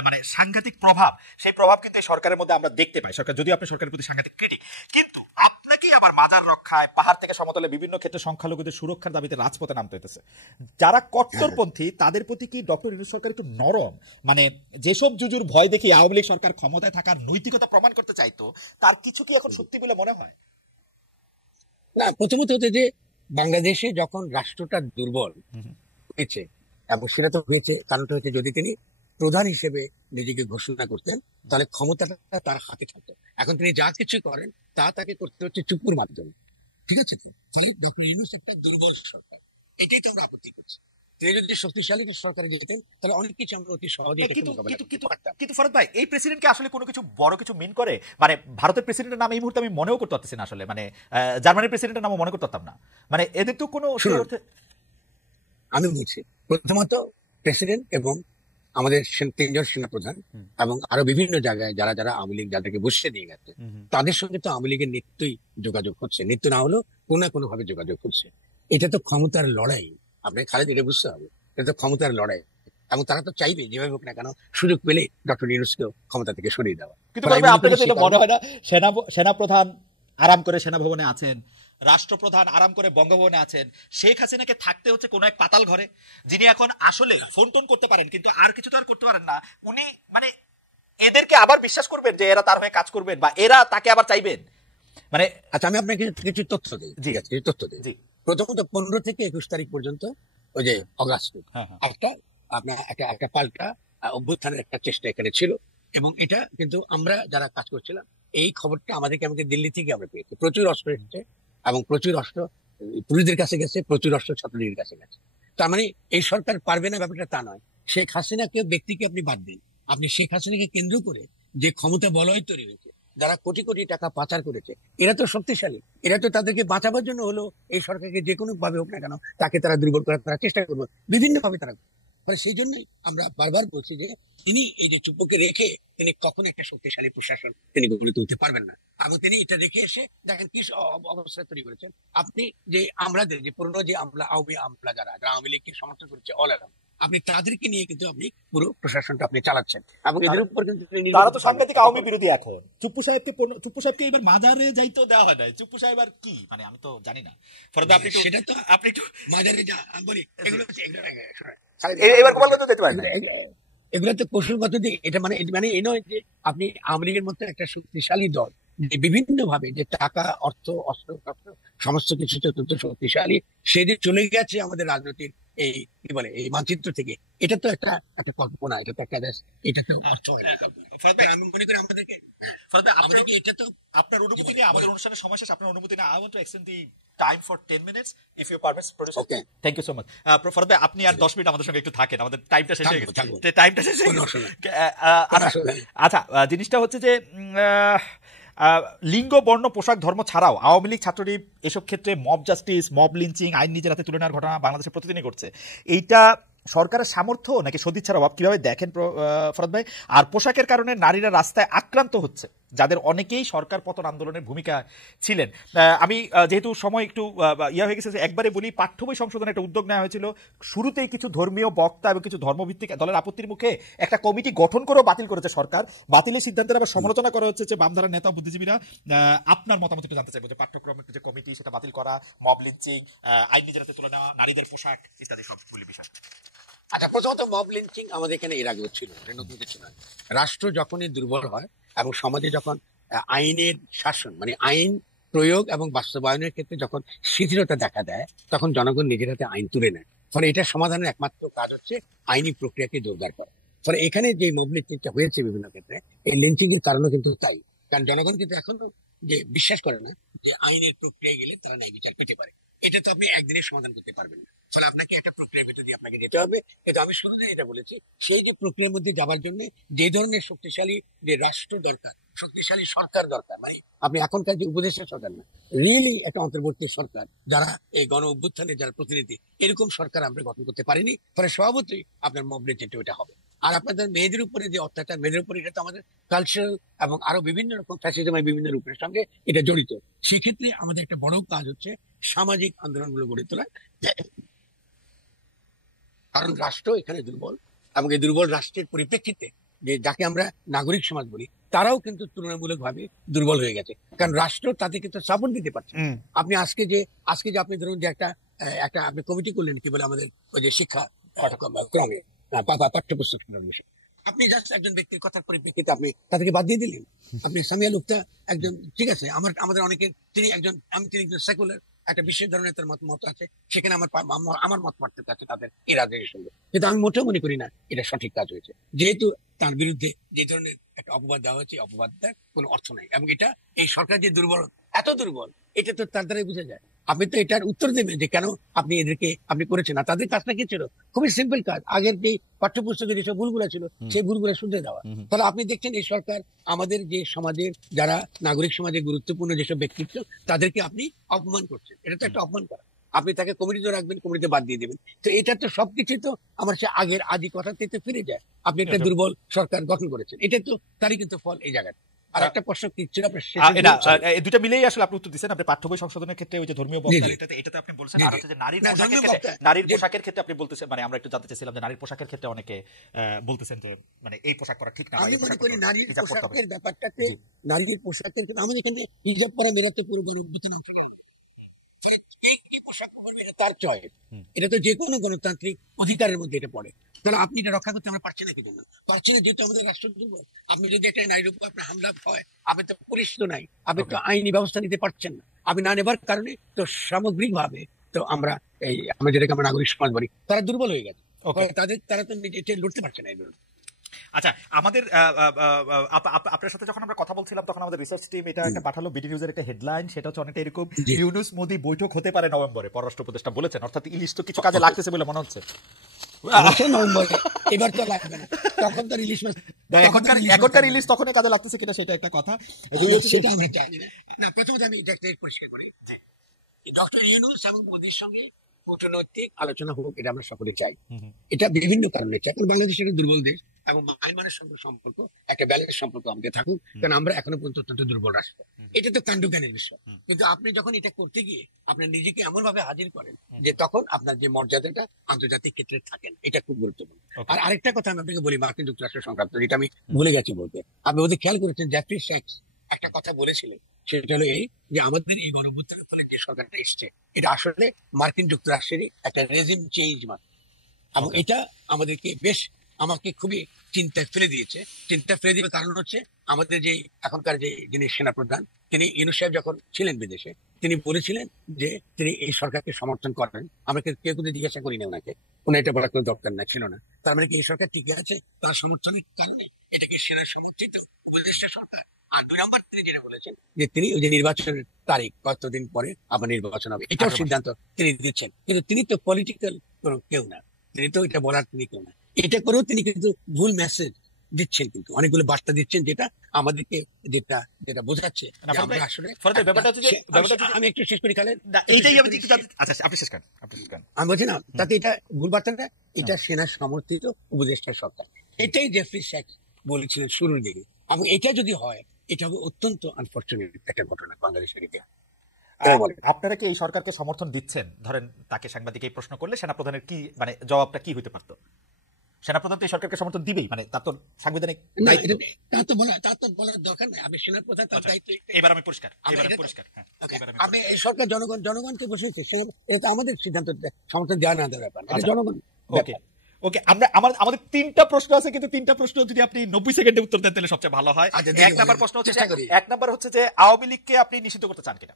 মানে সাংঘাতিক প্রভাব, সেই প্রভাব কিন্তু এই সরকারের মধ্যে আমরা দেখতে পাই। সরকার যদিও আপনার সরকারের প্রতি সাংঘাতিক ক্রিটিক, কিন্তু আপনাকেই আবার মাজার রক্ষায়, পাহাড় থেকে সমতলে বিভিন্ন ক্ষেত্রে সংখ্যালঘুদের সুরক্ষার দাবিতে রাজপথে নামতে হইতেছে। যারা কট্টরপন্থী তাদের প্রতি কি ডক্টর ইউনূস সরকার একটু নরম, মানে যেসব জুজুর ভয় দেখে আওয়ামী লীগ সরকার ক্ষমতায় থাকার নৈতিকতা প্রমাণ করতে চাইতো, তার কিছু কি এখন সত্যি বলে মনে হয়? না, প্রথমত হচ্ছে যে বাংলাদেশে যখন রাষ্ট্রটা দুর্বল হয়েছে, এবং সেটা তো হয়েছে, কারণটা হচ্ছে যদি তিনি প্রধান হিসেবে নিজেকে ঘোষণা করতেন, তাহলে ক্ষমতাটা তার হাতে থাকতো। এখন তিনি যা কিছু করেন তা তাকে করতে হচ্ছে চুপুর মাধ্যমে। ঠিক আছে তো? ফলে ডক্টর ইউনূস একটা দুর্বল সরকার, এটাই তো আমরা আপত্তি করছি। তিনি যদি শক্তিশালী সরকারে যেতেন, তাহলে অনেক কিছু আমরা অতি সহজে এটাকে কিন্তু মোকাবেলা কিন্তু করতে কিন্তু পারতাম। কিন্তু ফরহাদ ভাই, এই প্রেসিডেন্ট কি আসলে কোনো কিছু বড় কিছু মিন করে? মানে ভারতের প্রেসিডেন্টের নাম এই মুহূর্তে আমি মনেও করতে পারতেছি না আসলে, মানে জার্মানির প্রেসিডেন্টের নামও মনে করতে পারতাম না। মানে এদের তো কোনো সেই শুনুন, অর্থে। আমি বলছি, প্রথমত প্রেসিডেন্ট এবং আমাদের তিনজন সেনাপ্রধান হুম, এবং আরো বিভিন্ন জায়গায় যারা যারা আওয়ামী লীগ যাদেরকে বসিয়ে দিয়ে গেছে, হুম, হুম। তাদের সঙ্গে তো আওয়ামী লীগের নিত্যই যোগাযোগ হচ্ছে, নিত্য না হলেও কোনো না কোনো ভাবে যোগাযোগ হচ্ছে। এটা তো ক্ষমতার লড়াই। আপনি খালেদ এটা বুঝতে হবে, এটা তো ক্ষমতার লড়াই। এবং তারা তো চাইবে যেভাবে হোক না কেন সুযোগ পেলে ডক্টর ইউনূসকেও ক্ষমতা থেকে সরিয়ে দেওয়া। কিন্তু ফলে ফরহাদ আমি ভাই, মনে আপনার করি কাছে সে এটা কারণে মনে হয় না সেনাপ্রধান আরাম করে সেনা ভবনে আছেন, রাষ্ট্রপ্রধান আরাম করে বঙ্গভবনে আছেন, শেখ হাসিনাকে থাকতে হচ্ছে কোনো এক পাতাল ঘরে, যিনি এখন আসলে ফোন টোন করতে পারেন কিন্তু আর কিছু তো আর করতে পারেন না উনি, মানে এদেরকে আবার বিশ্বাস করবেন যে এরা তার হয়ে কাজ করবেন বা এরা তাকে আবার চাইবেন? মানে আচ্ছা, আমি আপনাকে কিছু তথ্য দিই। জি, ঠিক আছে, কিছু তথ্য দিই। জি, প্রথমত 15 থেকে 21 তারিখ পর্যন্ত ওই যে অগাস্ট, হ্যাঁ, হ্যাঁ, একটা আপনার একটা একটা পাল্টা অভ্যুত্থানের একটা চেষ্টা এখানে ছিল। এবং এটা কিন্তু আমরা যারা কাজ করছিলাম, এই খবরটা আমাদের দিল্লি থেকে আমরা পেয়েছি। প্রচুর অস্ত্র এসেছে এবং প্রচুর অস্ত্র পুলিশদের কাছে গেছে, প্রচুর অস্ত্র ছাত্রলীগের কাছে গেছে। তার মানে এই সরকার পারবে না ব্যাপারটা তা নয়। শেখ হাসিনাকে ব্যক্তিকে আপনি বাদ দিন, আপনি শেখ হাসিনাকে কেন্দ্র করে যে ক্ষমতা বলয় তৈরি হয়েছে, যারা কোটি কোটি টাকা পাচার করেছে, এরা তো শক্তিশালী। এরা তো তাদেরকে বাঁচাবার জন্য হলো এই সরকারকে যে কোনো ভাবে হোক না কেন তাকে তারা দুর্বল করার তারা চেষ্টা করবে, বিভিন্ন ভাবে তারা। মানে সেই জন্যই আমরা বারবার বলছি যে তিনি এই যে চুপ্পুকে রেখে তিনি কখনো একটা শক্তিশালী প্রশাসন তিনি গড়ে তুলতে পারবেন না। এবং তিনি এটা রেখে এসে দেখেন কি অবস্থা তৈরি করেছেন। আপনি যে আমলাদের যে পুরনো যে আওয়ামী আমলা যারা যারা আওয়ামী লীগকে সমর্থন করেছে অল অ্যারাউন্ড, আপনি তাদেরকে নিয়ে কিন্তু আপনি পুরো প্রশাসনটা আপনি চালাচ্ছেন এবং এদের উপর কিন্তু তিনি তারা তো নির্বাচিত হবেন। সাংঘাতিক আওয়ামী বিরোধী এখন। চুপ্পু সাহেবকে এবার মাজারে যাইতেও দেওয়া হয় না। চুপ্পু সাহেব আর কি, মানে আমি তো জানি না। ফরদা, আপনি একটু সেটা তো আপনি একটু মাঝারে যা আমি বলি, এগুলো হচ্ছে এগুলো এবার গোপালগঞ্জ যেতে পারেন না। এগুলো তো কৌশলগত দিক। এটা মানে মানে এই নয় যে আপনি আওয়ামী লীগের মতো একটা শক্তিশালী দল যে বিভিন্ন ভাবে যে টাকা অর্থ অস্ত্র শস্ত্র সমস্ত কিছু অত্যন্ত শক্তিশালী, সে যে চলে গেছে আমাদের রাজনীতির এই কি বলে এই মানচিত্র থেকে, এটা তো একটা একটা কল্পনা, এটা তো একটা এটা তো অর্থ হয় না। ফরহাদ ভাই, আমি মনে করি আমাদেরকে ফরহাদ ভাই, আমাদেরকে এটা তো আপনার অনুমতি জীবনে নিয়ে আমাদের অনুষ্ঠানের সময় শেষ। আপনার অনুমতি নিয়ে I want to extend the time for 10 minutes if you permit, producer. Okay, Thank you so much. Farhad ভাই, আপনি আর 10 মিনিট আমাদের সঙ্গে একটু থাকেন, আমাদের টাইমটা শেষ হয়ে থাকবো গেছে। থাকবো, টাইমটা শেষ হয়ে কোনো গেছে। অসুবিধা নেই, কোনো আচ্ছা, অসুবিধা নেই। আচ্ছা, জিনিসটা হচ্ছে যে লিঙ্গ বর্ণ পোশাক ধর্ম ছাড়াও আওয়ামী লীগ ছাত্রলীগ এসব ক্ষেত্রে মব জাস্টিস, মব লিঞ্চিং, আইন নিজের হাতে তুলে নেওয়ার ঘটনা বাংলাদেশে প্রতিদিনই ঘটছে। এইটা সরকারের সামর্থ্য নাকি সদিচ্ছার অভাব, কিভাবে দেখেন ফরহাদ ভাই? আর পোশাকের কারণে নারীরা রাস্তায় আক্রান্ত হচ্ছে, যাদের অনেকেই সরকার পতন আন্দোলনের ভূমিকা ছিলেন। আমি যেহেতু সময় একটু ইয়া হয়ে গেছে, যে একবারে বলি, পাঠ্য বই সংশোধনের একটা উদ্যোগ নেওয়া হয়েছিল। শুরুতেই কিছু ধর্মীয় বক্তা এবং কিছু ধর্মভিত্তিক দলের আপত্তির মুখে একটা কমিটি গঠন করেও বাতিল করেছে সরকার। বাতিলের সিদ্ধান্তের আবার সমালোচনা করা হচ্ছে যে বামধারার নেতা বুদ্ধিজীবীরা। আপনার মতামত একটু জানতে চাইবো, যে পাঠ্যক্রমের যে কমিটি সেটা বাতিল করা, মব লিঞ্চিং, আইন নিজের হাতে তুলে নেওয়া, নারীদের পোশাক ইত্যাদি সবগুলি বিষয়। আচ্ছা, প্রথমত মব লিঞ্চিং আমাদের এখানে এর আগেও ছিল, এটা নতুন কিছু নয়। রাষ্ট্র যখনই দুর্বল হয় এবং সমাজে যখন আইনের শাসন মানে আইন প্রয়োগ এবং বাস্তবায়নের ক্ষেত্রে যখন শিথিলতা দেখা দেয়, তখন জনগণ নিজের হাতে আইন তুলে নেয়। ফলে এটা সমাধানের একমাত্র কাজ হচ্ছে আইনি প্রক্রিয়াকে জোরদার করা। ফলে এখানে যে মব লিঞ্চিংটা হয়েছে বিভিন্ন ক্ষেত্রে, এই লিঞ্চিং এর কারণও কিন্তু তাই। কারণ জনগণ কিন্তু এখনো যে বিশ্বাস করে না যে আইনের প্রক্রিয়া গেলে তারা ন্যায় বিচার পেতে পারে। এটা তো আপনি একদিনের সমাধান করতে পারবেন না। ফলে আপনাকে একটা প্রক্রিয়ার ভিতর দিয়ে আপনাকে যেতে হবে। কিন্তু আমি শুরুতে এটা বলেছি, সেই যে প্রক্রিয়ার মধ্যে যাবার জন্য যে ধরনের শক্তিশালী যে রাষ্ট্র দরকার, শক্তিশালী সরকার দরকার, মানে আপনি এখনকার যে উপদেষ্টা সরকার না, রিয়েলি একটা অন্তর্বর্তী সরকার, যারা এই গণ অভ্যুত্থানের যারা প্রতিনিধি, এরকম সরকার আমরা গঠন করতে পারিনি। ফলে স্বভাবতই আপনার মব লিঞ্চিং এটা হবে। আর আপনাদের মেয়েদের উপরে যে অত্যাচার, মেয়েদের উপরে, এটা তো আমাদের কালচারাল এবং আরো বিভিন্ন রকম ফ্যাসিজমের বিভিন্ন রূপের সঙ্গে এটা জড়িত। সেক্ষেত্রে আমাদের একটা বড় কাজ হচ্ছে সামাজিক আন্দোলনগুলো গড়ে তোলা। কারণ রাষ্ট্র এখানে দুর্বল, এবং এই দুর্বল রাষ্ট্রের পরিপ্রেক্ষিতে যে যাকে আমরা নাগরিক সমাজ বলি, তারাও কিন্তু তুলনামূলক ভাবে দুর্বল হয়ে গেছে। কারণ রাষ্ট্র তাদের কিন্তু সাপোর্ট দিতে পারছে না। আপনি আজকে যে আপনি ধরুন যে একটা আপনি কমিটি করলেন কি বলে আমাদের ওই যে শিক্ষা ক্রমে পাঠ্যপুস্তক বিষয়, আপনি জাস্ট একজন ব্যক্তির কথার পরিপ্রেক্ষিতে আপনি তাদেরকে বাদ দিয়ে দিলেন। আপনি সামিয়া লুপ্তা একজন, ঠিক আছে, আমাদের অনেকে তিনি একজন সেকুলার একটা বিশেষ ধরনের তার মত আছে, সেখানে আমার মত পার্থক্য আছে তাদের এই রাজনীতির সঙ্গে, কিন্তু আমি মোটেও মনে করি না এটা সঠিক কাজ হয়েছে। যেহেতু তার বিরুদ্ধে যে ধরনের একটা অপবাদ দেওয়া হয়েছে, অপবাদটার কোনো অর্থ নাই। এবং এটা এই সরকার যে দুর্বল, এত দুর্বল, এটা তো তার দ্বারাই বোঝা যায়। আপনি তো এটার উত্তর দেবেন যে কেন আপনি এদেরকে আপনি করেছেন না। তাদের কাজটা কি ছিল? খুবই সিম্পল কাজ। আগের যে পাঠ্যপুস্তকে যেসব ভুলগুলো ছিল সেই ভুলগুলো শুধরে দেওয়া। তাহলে আপনি দেখছেন এই সরকার আমাদের যে সমাজের যারা নাগরিক সমাজের গুরুত্বপূর্ণ যেসব ব্যক্তিত্ব, তাদেরকে আপনি অপমান করছেন। এটা তো একটা অপমান করা। আপনি তাকে কমিটিতে রাখবেন, কমিটিতে বাদ দিয়ে দেবেন। তো এটা তো সবকিছু তো আমার সে আগের আদি কথাতে ফিরে যায়। আপনি একটা দুর্বল সরকার গঠন করেছেন, এটা তো তারই কিন্তু ফল এই জায়গাটা। আর একটা প্রশ্ন কি ছিল দুটা মিলেই আসলে আপনি উত্তর দিচ্ছেন। আপনি পাঠ্য বই সংশোধনের ক্ষেত্রে ওই যে ধর্মীয় বক্তৃতাতে এটাতে আপনি বলছেন, আর হচ্ছে যে নারীর পোশাকের ক্ষেত্রে আপনি বলতেছেন, মানে আমরা একটু জানতে চাইছিলাম যে নারীর পোশাকের ক্ষেত্রে অনেকে বলতেছেন যে মানে এই পোশাক পরা ঠিক না। আমি মনে করি নারীর পোশাকের ব্যাপারটাতে, নারীর পোশাকের আমি এখানে হিজাব পরা মেরাতে পোশাক তার চয়েস, এটা তো যে কোনো গণতান্ত্রিক অধিকারের মধ্যে এটা পড়ে। তাহলে আপনি এটা রক্ষা করতে আমরা পারছি না কি জন্য? পারছি না যেহেতু আমাদের রাষ্ট্র দুর্বল। আপনি যদি একটা নারীর উপর আপনার হামলা হয়, আপনি তো পুলিশ তো নাই, আপনি তো আইনি ব্যবস্থা নিতে পারছেন না। আপনি না নেবার কারণে তো সামগ্রিক ভাবে তো আমরা যেটাকে আমরা নাগরিক সমাজ বলি, তারা দুর্বল হয়ে গেছে। তারা তো নিজে লড়তে পারছে না এই বিরুদ্ধে। আচ্ছা, আমাদের আপনার সাথে যখন আমরা কথা বলছিলাম তখন আমাদের রিসার্চ টিম এটা একটা পাঠালো, বিডি নিউজের একটা হেডলাইন, সেটা হচ্ছে অনেকটা এরকম, ইউনূস মোদি বৈঠক হতে পারে নভেম্বরে, পররাষ্ট্র উপদেষ্টা বলেছেন। অর্থাৎ ইলিশ তো কিছু কাজে লাগতেছে বলে মনে হচ্ছে। এবার তো লাগবে না, তখন তো ইলিশ মাছ, এখনকার ইলিশ তখনই কাজে লাগতেছে কিনা সেটা একটা কথা। সেটা আমরা চাই না। প্রথমত আমি এটা পরিষ্কার করি, ডক্টর ইউনূস এবং মোদির সঙ্গে কূটনৈতিক আলোচনা হোক, এটা আমরা সকলে চাই। এটা বিভিন্ন কারণে চাই। কারণ বাংলাদেশ একটা দুর্বল দেশ এবং মায়ানমারের সঙ্গে সম্পর্ক একটা ব্যালেন্স সম্পর্ক আমাদের থাকুক, কারণ আমরা এখনো পর্যন্ত অত্যন্ত দুর্বল রাষ্ট্র। এটা তো কাণ্ডজ্ঞানের বিষয়। কিন্তু আপনি যখন এটা করতে গিয়ে আপনার নিজেকে এমন ভাবে হাজির করেন যে তখন আপনার যে মর্যাদাটা আন্তর্জাতিক ক্ষেত্রে থাকেন, এটা খুব গুরুত্বপূর্ণ। আর আরেকটা কথা আমি আপনাকে বলি মার্কিন যুক্তরাষ্ট্র সংক্রান্ত, যেটা আমি ভুলে গেছি বলতে। আপনি বোধহয় খেয়াল করেছেন জেফ্রি স্যাক্স একটা কথা বলেছিলেন, সেটা হলো এই যে আমাদের এই গণঅভ্যুত্থানের ফলে যে সরকারটা এসছে, এটা আসলে মার্কিন যুক্তরাষ্ট্রেরই একটা রেজিম চেঞ্জ মাত্র। এবং এটা আমাদেরকে আমাকে খুবই চিন্তায় ফেলে দিয়েছে। দেওয়ার কারণ হচ্ছে আমাদের যে এখনকার যিনি সেনাপ্রধান, তিনি ইউনূস সাহেব যখন ছিলেন বিদেশে, তিনি বলেছিলেন যে তিনি এই সরকারকে সমর্থন করেন। আমরা কেউ কিন্তু জিজ্ঞাসা করি না ওনাকে, এটা বলার কোনো দরকার না ছিল না। তার মানে কি এই সরকার টিকে আছে তার সমর্থনের কারণে? এটাকে সেনার সমর্থিত উপদেষ্টা সরকার। আর 2 নম্বর তিনি যেটা বলেছেন যে তিনি ওই যে নির্বাচনের তারিখ কতদিন পরে আবার নির্বাচন হবে, এটাও সিদ্ধান্ত তিনি দিচ্ছেন। কিন্তু তিনি তো পলিটিক্যাল কেউ না, তিনি তো এটা বলার তিনি কেউ না। এটা করেও তিনি কিন্তু ভুল মেসেজ দিচ্ছেন, কিন্তু অনেকগুলো বার্তা দিচ্ছেন যেটা আমাদেরকে যেটা বোঝাচ্ছে আসলে। আমি একটু শেষ করি খালেদ, আমি বলছি না তাতে এটা ভুল বার্তাটা, এটা সেনা সমর্থিত উপদেষ্টা সরকার, এটাই জেফ্রি স্যাক্স বলেছিলেন শুরুর দিকে। এবং এটা যদি হয়, এটা হবে অত্যন্ত আনফরচুনেট একটা ঘটনা বাংলাদেশের ইতিহাস। আপনারা কি এই সরকারকে সমর্থন দিচ্ছেন? ধরেন তাকে সাংবাদিক এই প্রশ্ন করলে সেনাপ্রধানের কি মানে জবাবটা কি হইতে পারতো? সেনাপ্রধান তো এই সরকারকে সমর্থন দিবেই, মানে তার তো সাংবিধানিক তার তো বলার দরকার নাই। আমি সেনাপ্রধান, তার দায়িত্ব। এবার আমি পরিষ্কার। আমি এই সরকার জনগণকে বসেছে, এটা আমাদের সিদ্ধান্ত সমর্থন দেওয়া না দেওয়ার ব্যাপার, এটা জনগণ। ওকে, আমাদের 3টা প্রশ্ন আছে, কিন্তু 3টা প্রশ্ন যদি আপনি 90 সেকেন্ডে উত্তর দেন তাহলে সবচেয়ে ভালো হয়। এক নাম্বার হচ্ছে যে আওয়ামী লীগকে আপনি নিষিদ্ধ করতে চান কিনা?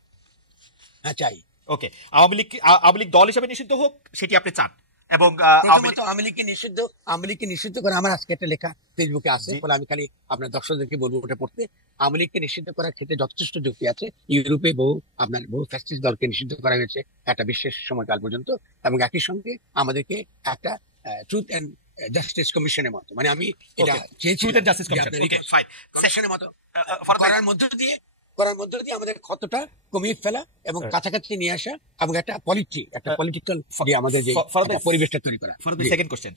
হ্যাঁ, চাই। ওকে, আওয়ামী লীগ দল হিসেবে নিষিদ্ধ হোক, সেটি আপনি চান। এবং প্রথমত আওয়ামী লীগকে নিষিদ্ধ করে আমার আজকে একটা লেখা ফেসবুকে আছে, বলে আমি খালি আপনার দর্শকদেরকে বলবো ওটা পড়তে। আওয়ামী লীগকে নিষিদ্ধ করার ক্ষেত্রে যথেষ্ট যুক্তি আছে। ইউরোপে বহু ফ্যাসিস্ট দলকে নিষিদ্ধ করা হয়েছে একটা বিশেষ সময়কাল পর্যন্ত, এবং একই সঙ্গে আমাদেরকে একটা ট্রুথ এন্ড জাস্টিস কমিশনের মতো, মানে আমি এটা চেয়েছি কমিশনের মতো করার মধ্য দিয়ে আমাদের ক্ষতটা কমিয়ে ফেলা এবং কাছাকাছি নিয়ে আসা, এবং একটা পলিটিক্যাল আমাদের যে পরিবেশটা তৈরি করা। সেকেন্ড কোশ্চেন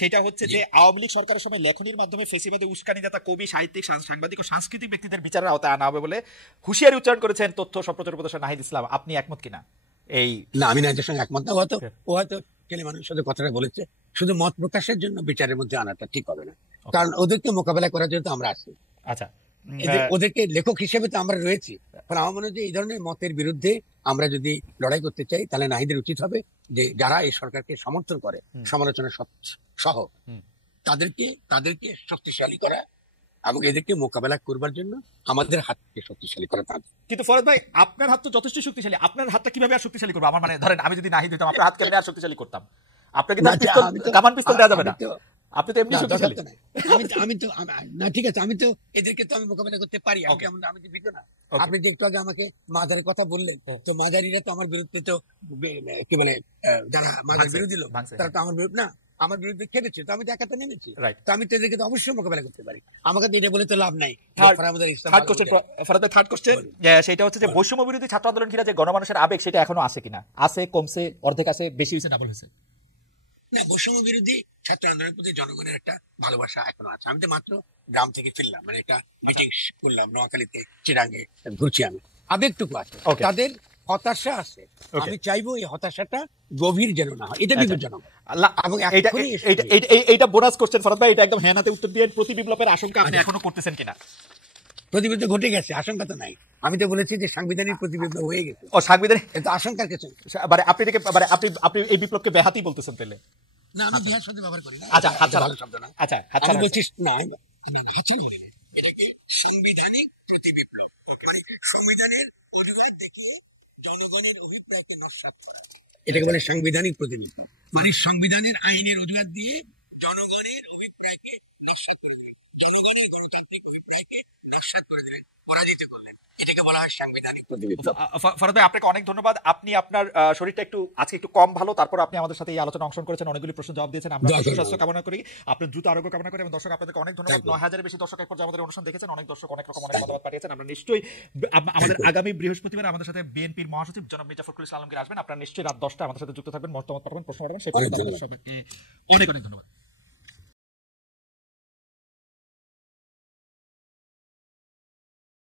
সেটা হচ্ছে যে আওয়ামী লীগ সরকারের সময় লেখনির মাধ্যমে ফেসিবাদে উস্কানিদাতা কবি, সাহিত্যিক, সাংবাদিক ও সাংস্কৃতিক ব্যক্তিদের বিচারের আওতায় আনা হবে বলে হুঁশিয়ারি উচ্চারণ করেছেন তথ্য সম্প্রচার উপদেষ্টা নাহিদ ইসলাম। আপনি একমত কিনা? না, আমি নাহিদের সঙ্গে একমত না। ও হয়তো ছেলে মানুষের সাথে কথাটা বলেছে, শুধু মত প্রকাশের জন্য বিচারের মধ্যে আনাটা ঠিক হবে না, কারণ ওদেরকে মোকাবেলা করার জন্য তো আমরা আছি। আচ্ছা, ওদেরকে লেখক হিসেবে তো আমরা রয়েছি। আমার মনে হয় যে এই ধরনের মতের বিরুদ্ধে আমরা যদি লড়াই করতে চাই, তাহলে নাহিদের উচিত হবে যে যারা এই সরকারকে সমর্থন করে, সমালোচনা সহ, তাদেরকে শক্তিশালী করা এবং এদেরকে মোকাবেলা করবার জন্য আমাদের হাতকে শক্তিশালী করা। কিন্তু ফরাদ ভাই, আপনার হাত তো যথেষ্ট শক্তিশালী, আপনার হাতটা কিভাবে আর শক্তিশালী করবো? আমার মানে ধরেন আমি যদি নাহিদ হইতাম, আপনার হাত কেমনে আর শক্তিশালী করতাম? আপনাকে কামান পিস্তল দেওয়া যাবে না, আপনি তো এমনি শক্তিশালী। আমি তো না, ঠিক আছে, আমি তো এদেরকে তো আমি মোকাবেলা করতে পারি। আমি তো ভিন্ন না। আপনি যে একটু আগে আমাকে মাজারের কথা বললেন, তো মাজারিরা তো আমার বিরুদ্ধে তো কি বলে, যারা মাজার বিরোধী লোক, তারা তো আমার বিরুদ্ধে খেলেছে, তো আমি তো একাতে নেমেছি, তো আমি তো এদেরকে তো অবশ্যই মোকাবেলা করতে পারি। আমাকে তো এটা বলে তো লাভ নাই। থার্ড কোশ্চেন সেটা হচ্ছে যে বৈষম্য বিরোধী ছাত্র আন্দোলন ঘিরে যে গণমানুষের আবেগ, সেটা এখনো আছে কিনা? আছে, কমছে, অর্ধেক আছে, বেশি হয়েছে, ডাবল হয়েছে? না, বৈষম্য বিরোধী ছাত্র আন্দোলনের প্রতি জনগণের একটা ভালোবাসা এখনো আছে। আমি তো মাত্র গ্রাম থেকে ফিরলাম, মানে একটা মিটিং করলাম নোয়াখালীতে, চিরাঙ্গে ঘুরছি, আমি আবেগটুকু আছে, তাদের হতাশা আছে। আমি চাইবো এই হতাশাটা গভীর যেন না হয়, এটা বিপজ্জনক। এইটা বোনাস কোশ্চেন ফরাদ ভাই, এটা একদম হ্যাঁ নাতে উত্তর দিয়ে প্রতি বিপ্লবের আশঙ্কা আপনি এখনো করতেছেন কিনা? প্রতিবিপ্লব ঘটে গেছে, আশঙ্কা তো নাই। আমি তো বলেছি যে সাংবিধানিক প্রতিবিপ্লব হয়ে গেছে। সাংবিধানিক আশঙ্কার কিছু মানে আপনি এই বিপ্লবকে ব্যাহাতি বলতেছেন তাহলে? না, আমি বিহার শব্দ ব্যবহার করি না। আচ্ছা, ভালো শব্দ না। আচ্ছা, আমি বলছি না, এটাকে সাংবিধানিক প্রতিবিপ্লব, মানে সংবিধানের অজুহাত দেখিয়ে জনগণের অভিপ্রায়কে নস্যাৎ করা, এটাকে বলে সাংবিধানিক প্রতিবিপ্লব। মানে সংবিধানের আইনের অজুহাত দিয়ে জনগণের অভিপ্রায়কে নস্যাৎ করে দিলেন, জনগণের গণতান্ত্রিক অভিপ্রায়কে নস্যাৎ করে দিলেন, পরাজিত করলেন, এটাকে বলা হয় সাংবিধানিক প্রতিবিপ্লব। ফরাদ ভাই, আপনাকে অনেক ধন্যবাদ। আপনি আপনার শরীরটা আজকে একটু কম ভালো, তারপর আপনি আমাদের সাথে এই আলোচনা অংশগ্রহণ করেছেন, অনেকগুলি প্রশ্ন জবাব দিয়েছেন। আমরা সুস্বাস্থ্য কামনা করি, আপনার দ্রুত আরোগ্য কামনা করি, এবং দর্শক আপনাদেরকে অনেক ধন্যবাদ। 9,000-এর বেশি দর্শক এক পর্যায়ে আমাদের অনুষ্ঠান দেখেছেন, অনেক দর্শক অনেক রকম অনেক মতামত পাঠিয়েছেন। আমরা নিশ্চয়ই আমাদের আগামী বৃহস্পতিবার আমাদের সাথে বিএনপির মহাসচিব জনাব মির্জা ফখরুল ইসলাম আলমগীর আসবেন। আপনারা নিশ্চয়ই রাত 10টায় আমাদের সাথে যুক্ত থাকবেন, মতামত পাঠাবেন, প্রশ্ন পাঠাবেন। সেই পর্যন্ত অনেক অনেক ধন্যবাদ।